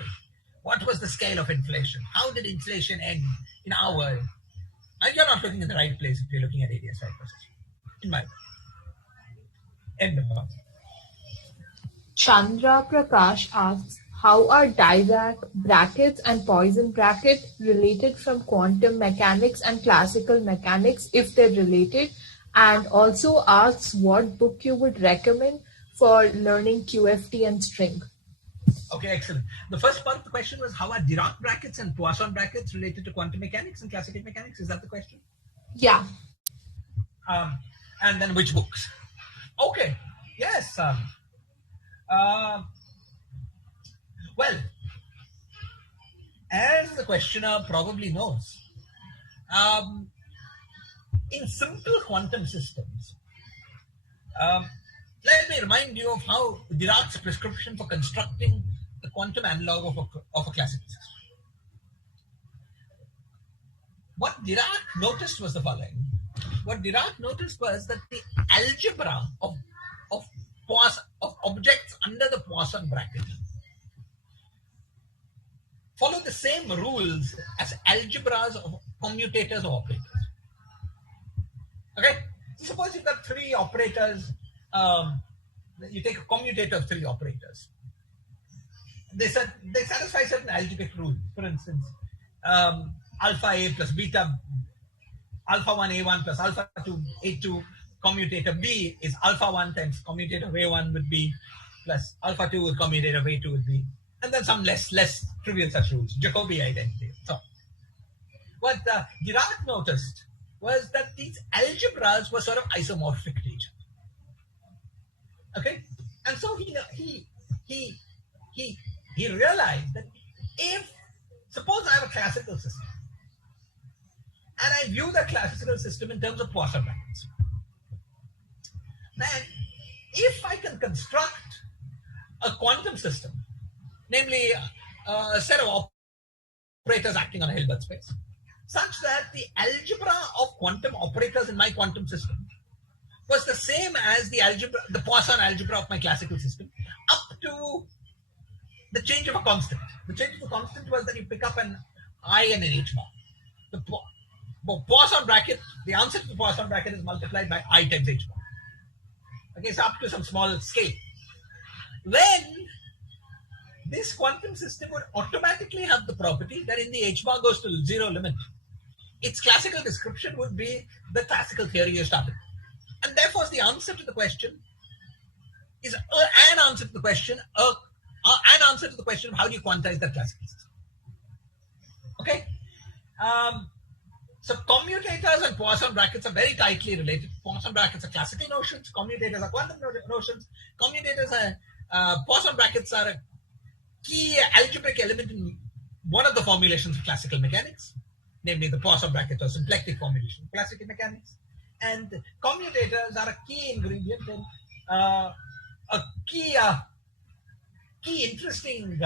What was the scale of inflation? How did inflation end in our world? You're not looking at the right place if you're looking at ADS 5 process, in my opinion. End of answer. Chandra Prakash asks, how are Dirac brackets and Poisson bracket related from quantum mechanics and classical mechanics, if they're related? and also asks what book you would recommend for learning QFT and string. Okay, excellent. The first part of the question was how are Dirac brackets and Poisson brackets related to quantum mechanics and classical mechanics? Is that the question? Yeah. And then which books? Okay, yes. Well, as the questioner probably knows, in simple quantum systems, let me remind you of how Dirac's prescription for constructing the quantum analog of a classical system. What Dirac noticed was the following. What Dirac noticed was that the algebra of objects under the Poisson bracket follow the same rules as algebras of commutators or operators. Okay? So suppose you've got three operators. You take a commutator of three operators. They satisfy certain algebraic rules. For instance, alpha A plus beta, alpha 1 A1 plus alpha 2 A2, commutator B is alpha 1 times commutator of A1 with B plus alpha 2 with commutator of A2 with B. And then some less trivial such rules, Jacobi identity. So, what Dirac noticed was that these algebras were sort of isomorphic to each other. Okay? And so he realized that suppose I have a classical system, and I view the classical system in terms of Poisson brackets. Then, if I can construct a quantum system, namely a set of operators acting on a Hilbert space, such that the algebra of quantum operators in my quantum system was the same as the Poisson algebra of my classical system, up to the change of a constant. The change of a constant was that you pick up an I and an H bar. The Poisson bracket, the answer to the Poisson bracket is multiplied by I times H bar. Okay, so up to some small scale. Then this quantum system would automatically have the property that in the H bar goes to zero limit, its classical description would be the classical theory you started. And therefore, the answer to the question is an answer to the question of how do you quantize that classical system. Okay? So commutators and Poisson brackets are very tightly related. Poisson brackets are classical notions. Commutators are quantum notions. Poisson brackets are a key algebraic element in one of the formulations of classical mechanics, namely the Poisson bracket or symplectic formulation of classical mechanics. And commutators are a key ingredient in a key interesting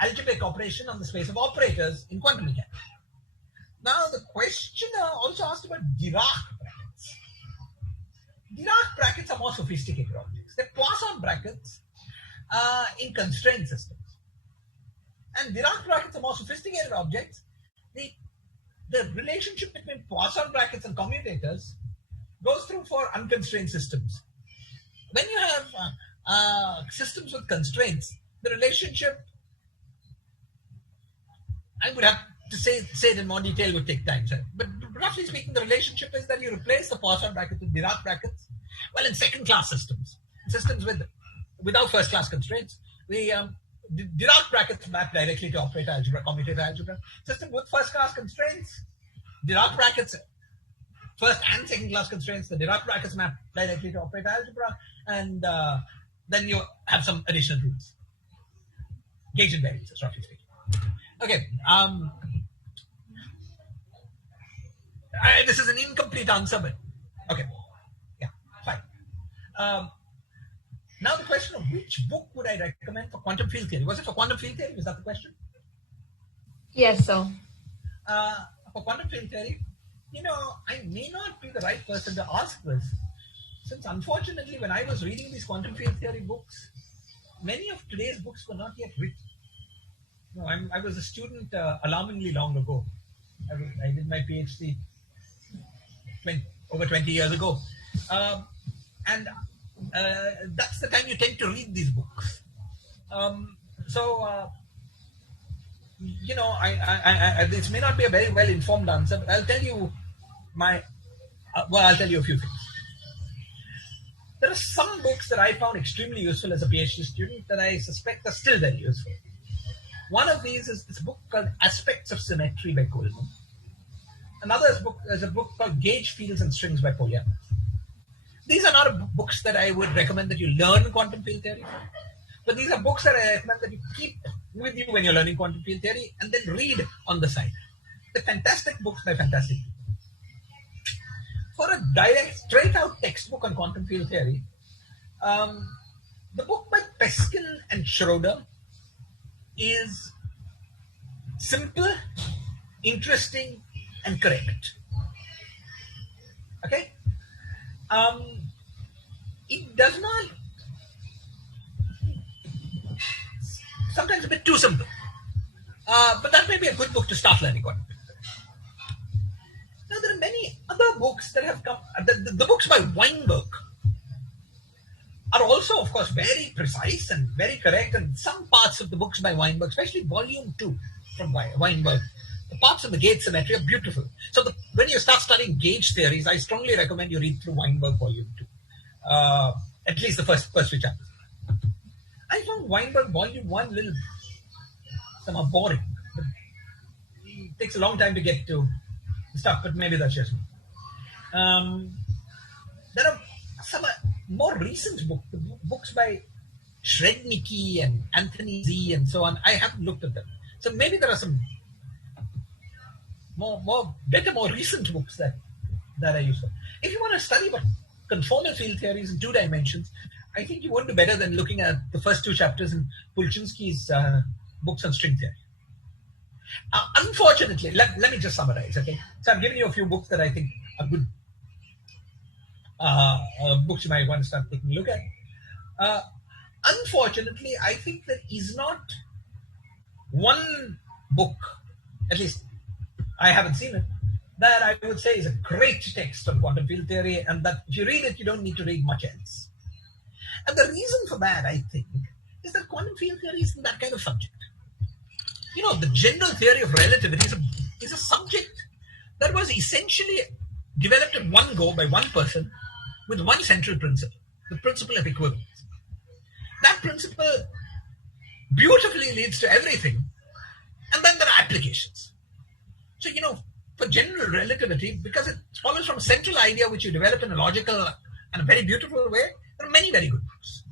algebraic operation on the space of operators in quantum mechanics. Now, the questioner also asked about Dirac brackets. Dirac brackets are more sophisticated objects. They're Poisson brackets in constrained systems. And Dirac brackets are more sophisticated objects. The relationship between Poisson brackets and commutators goes through for unconstrained systems. When you have systems with constraints, the relationship, I would have to say it in more detail, would take time. But roughly speaking, the relationship is that you replace the Poisson brackets with Dirac brackets. Well, in second-class systems without first-class constraints, the Dirac brackets map directly to operator algebra, commutator algebra. System with first-class constraints, Dirac brackets, first and second-class constraints, the Dirac brackets map directly to operator algebra, and then you have some additional rules. Gauge invariances, roughly speaking. Okay. This is an incomplete answer, but okay. Yeah, fine. Now the question of which book would I recommend for quantum field theory? Was it for quantum field theory? Was that the question? Yes, sir. For quantum field theory, I may not be the right person to ask this, since unfortunately when I was reading these quantum field theory books, many of today's books were not yet written. I was a student alarmingly long ago. I did my PhD over 20 years ago. And that's the time you tend to read these books. This may not be a very well-informed answer, but I'll tell you I'll tell you a few things. There are some books that I found extremely useful as a PhD student that I suspect are still very useful. One of these is this book called Aspects of Symmetry by Coleman. Another is a book called Gauge Fields and Strings by Polyamorous. These are not books that I would recommend that you learn quantum field theory from, but these are books that I recommend that you keep with you when you're learning quantum field theory and then read on the side. They're fantastic books by fantastic people. For a direct, straight-out textbook on quantum field theory, the book by Peskin and Schroeder is simple, interesting, and correct. Okay? It does not, sometimes a bit too simple. But that may be a good book to start learning quantum field theory. Now, there are many other books that have come. The books by Weinberg are also, of course, very precise and very correct. And some parts of the books by Weinberg, especially Volume 2 from Weinberg, the parts of the gauge symmetry are beautiful. So when you start studying gauge theories, I strongly recommend you read through Weinberg Volume 2. At least the first few chapters. I found Weinberg Volume 1 little somehow boring. It takes a long time to get to the stuff, but maybe that's just me. There are some more recent books by Shrednicki and Anthony Z and so on. I haven't looked at them. So maybe there are some more recent books that are useful. If you want to study about conformal field theories in 2 dimensions, I think you won't do better than looking at the first 2 chapters in Pulchinski's books on string theory. Unfortunately, let me just summarize, okay? So I've given you a few books that I think are good books you might want to start taking a look at. Unfortunately, I think there is not one book, at least I haven't seen it, that I would say is a great text on quantum field theory, and that if you read it, you don't need to read much else. And the reason for that, I think, is that quantum field theory isn't that kind of subject. You know, the general theory of relativity is a subject that was essentially developed in one go by one person with one central principle, the principle of equivalence. That principle beautifully leads to everything, and then there are applications. So, you know, for general relativity, because it follows from a central idea which you develop in a logical and a very beautiful way, there are many very good books.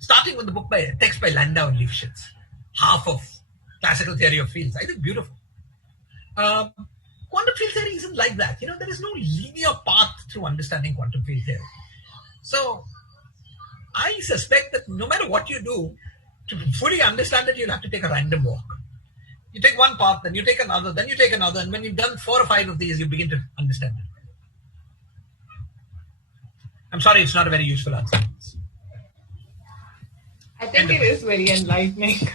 Starting with the text by Landau and Lifshitz, half of classical theory of fields. I think beautiful. Quantum field theory isn't like that. You know, there is no linear path through understanding quantum field theory. So I suspect that no matter what you do, to fully understand it, you'll have to take a random walk. You take one path, then you take another, then you take another, and when you've done 4 or 5 of these, you begin to understand it. I'm sorry, it's not a very useful answer. I think it is very enlightening.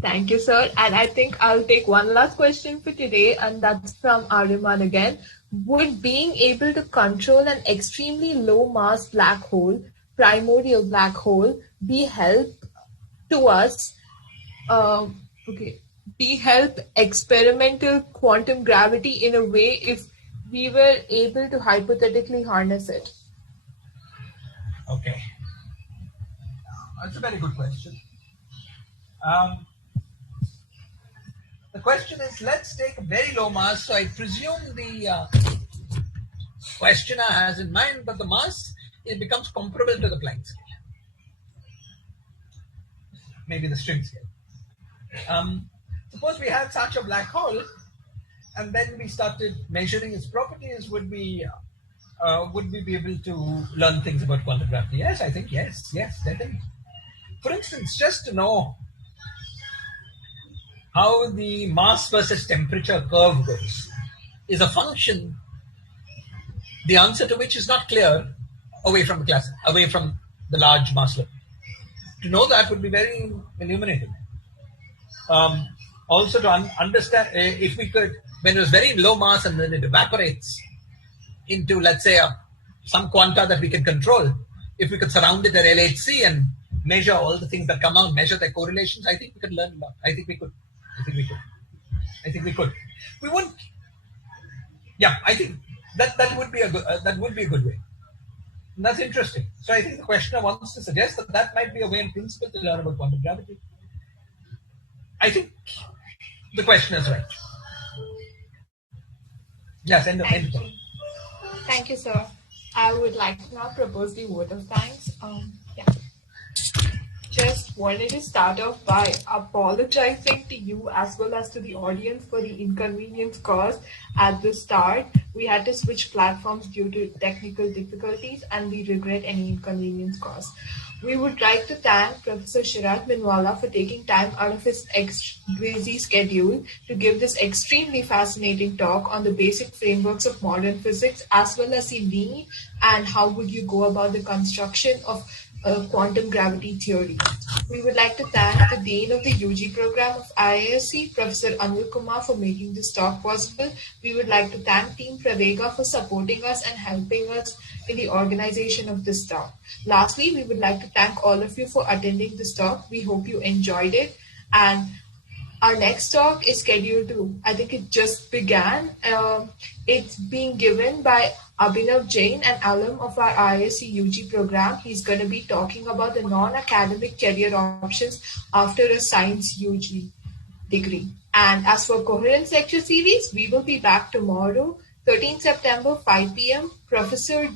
Thank you, sir. And I think I'll take one last question for today, and that's from Ariman again. Would being able to control an extremely low mass black hole, primordial black hole, be help to us? Be help experimental quantum gravity in a way if we were able to hypothetically harness it? Okay. That's a very good question. The question is, let's take a very low mass. So I presume the questioner has in mind, but the mass, it becomes comparable to the Planck scale. Maybe the string scale. Suppose we had such a black hole, and then we started measuring its properties. Would we be able to learn things about quantum gravity? Yes, I think yes, definitely. For instance, just to know how the mass versus temperature curve goes is a function, the answer to which is not clear away from the large mass level. To know that would be very illuminating. Also to understand, if we could, when it was very low mass and then it evaporates into, let's say, some quanta that we can control, if we could surround it at LHC and measure all the things that come out, measure their correlations, I think we could learn a lot. I think we could. We wouldn't. Yeah, I think that would be a good way. And that's interesting. So I think the questioner wants to suggest that that might be a way in principle to learn about quantum gravity. I think the questioner is right. Yes, end of Thank you. Thank you, sir. I would like to now propose the vote of thanks. Yeah. Just wanted to start off by apologizing to you as well as to the audience for the inconvenience caused at the start. We had to switch platforms due to technical difficulties and we regret any inconvenience caused. We would like to thank Professor Shiraz Minwalla for taking time out of his busy schedule to give this extremely fascinating talk on the basic frameworks of modern physics as well as the need and how would you go about the construction of quantum gravity theory. We would like to thank the Dean of the UG program of IISc, Professor Anil Kumar, for making this talk possible. We would like to thank Team Pravega for supporting us and helping us in the organization of this talk. Lastly, we would like to thank all of you for attending this talk. We hope you enjoyed it. And our next talk is scheduled to, I think it just began. It's being given by Abhinav Jain, an alum of our IISc UG program. He's going to be talking about the non-academic career options after a science UG degree. And as for Coherence lecture series, we will be back tomorrow, 13 September, 5 p.m. Professor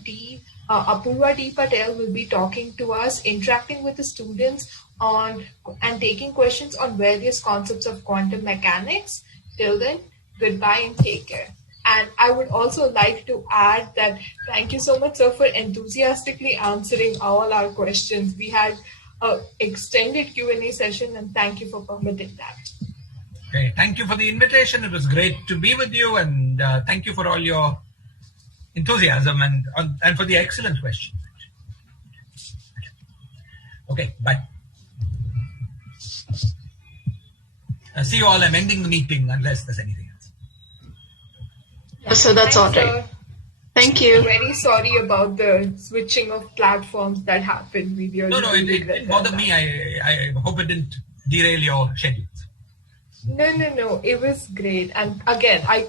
Apurva D. Patel will be talking to us, interacting with the students on and taking questions on various concepts of quantum mechanics. Till then, goodbye and take care. And I would also like to add that thank you so much, sir, for enthusiastically answering all our questions. We had an extended Q&A session, and thank you for permitting that. Okay, thank you for the invitation. It was great to be with you, and thank you for all your enthusiasm and for the excellent questions. Okay, bye. See you all. I'm ending the meeting unless there's anything else. So that's all right. Thank you. Very sorry about the switching of platforms that happened. We really No, it didn't bother me. I hope it didn't derail your schedules. No. It was great. And again, I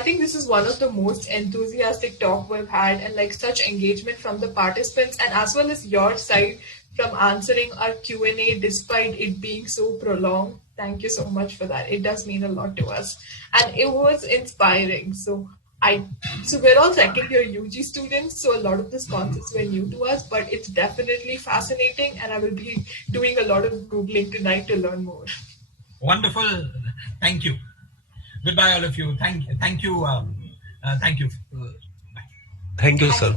think this is one of the most enthusiastic talk we've had and like such engagement from the participants and as well as your side from answering our Q&A despite it being so prolonged. Thank you so much for that. It does mean a lot to us. And it was inspiring. So we're all second year UG students, so a lot of these concepts were new to us, but it's definitely fascinating and I will be doing a lot of Googling tonight to learn more. Wonderful. Thank you. Goodbye, all of you. Thank you. Thank you. Bye. Thank you, sir.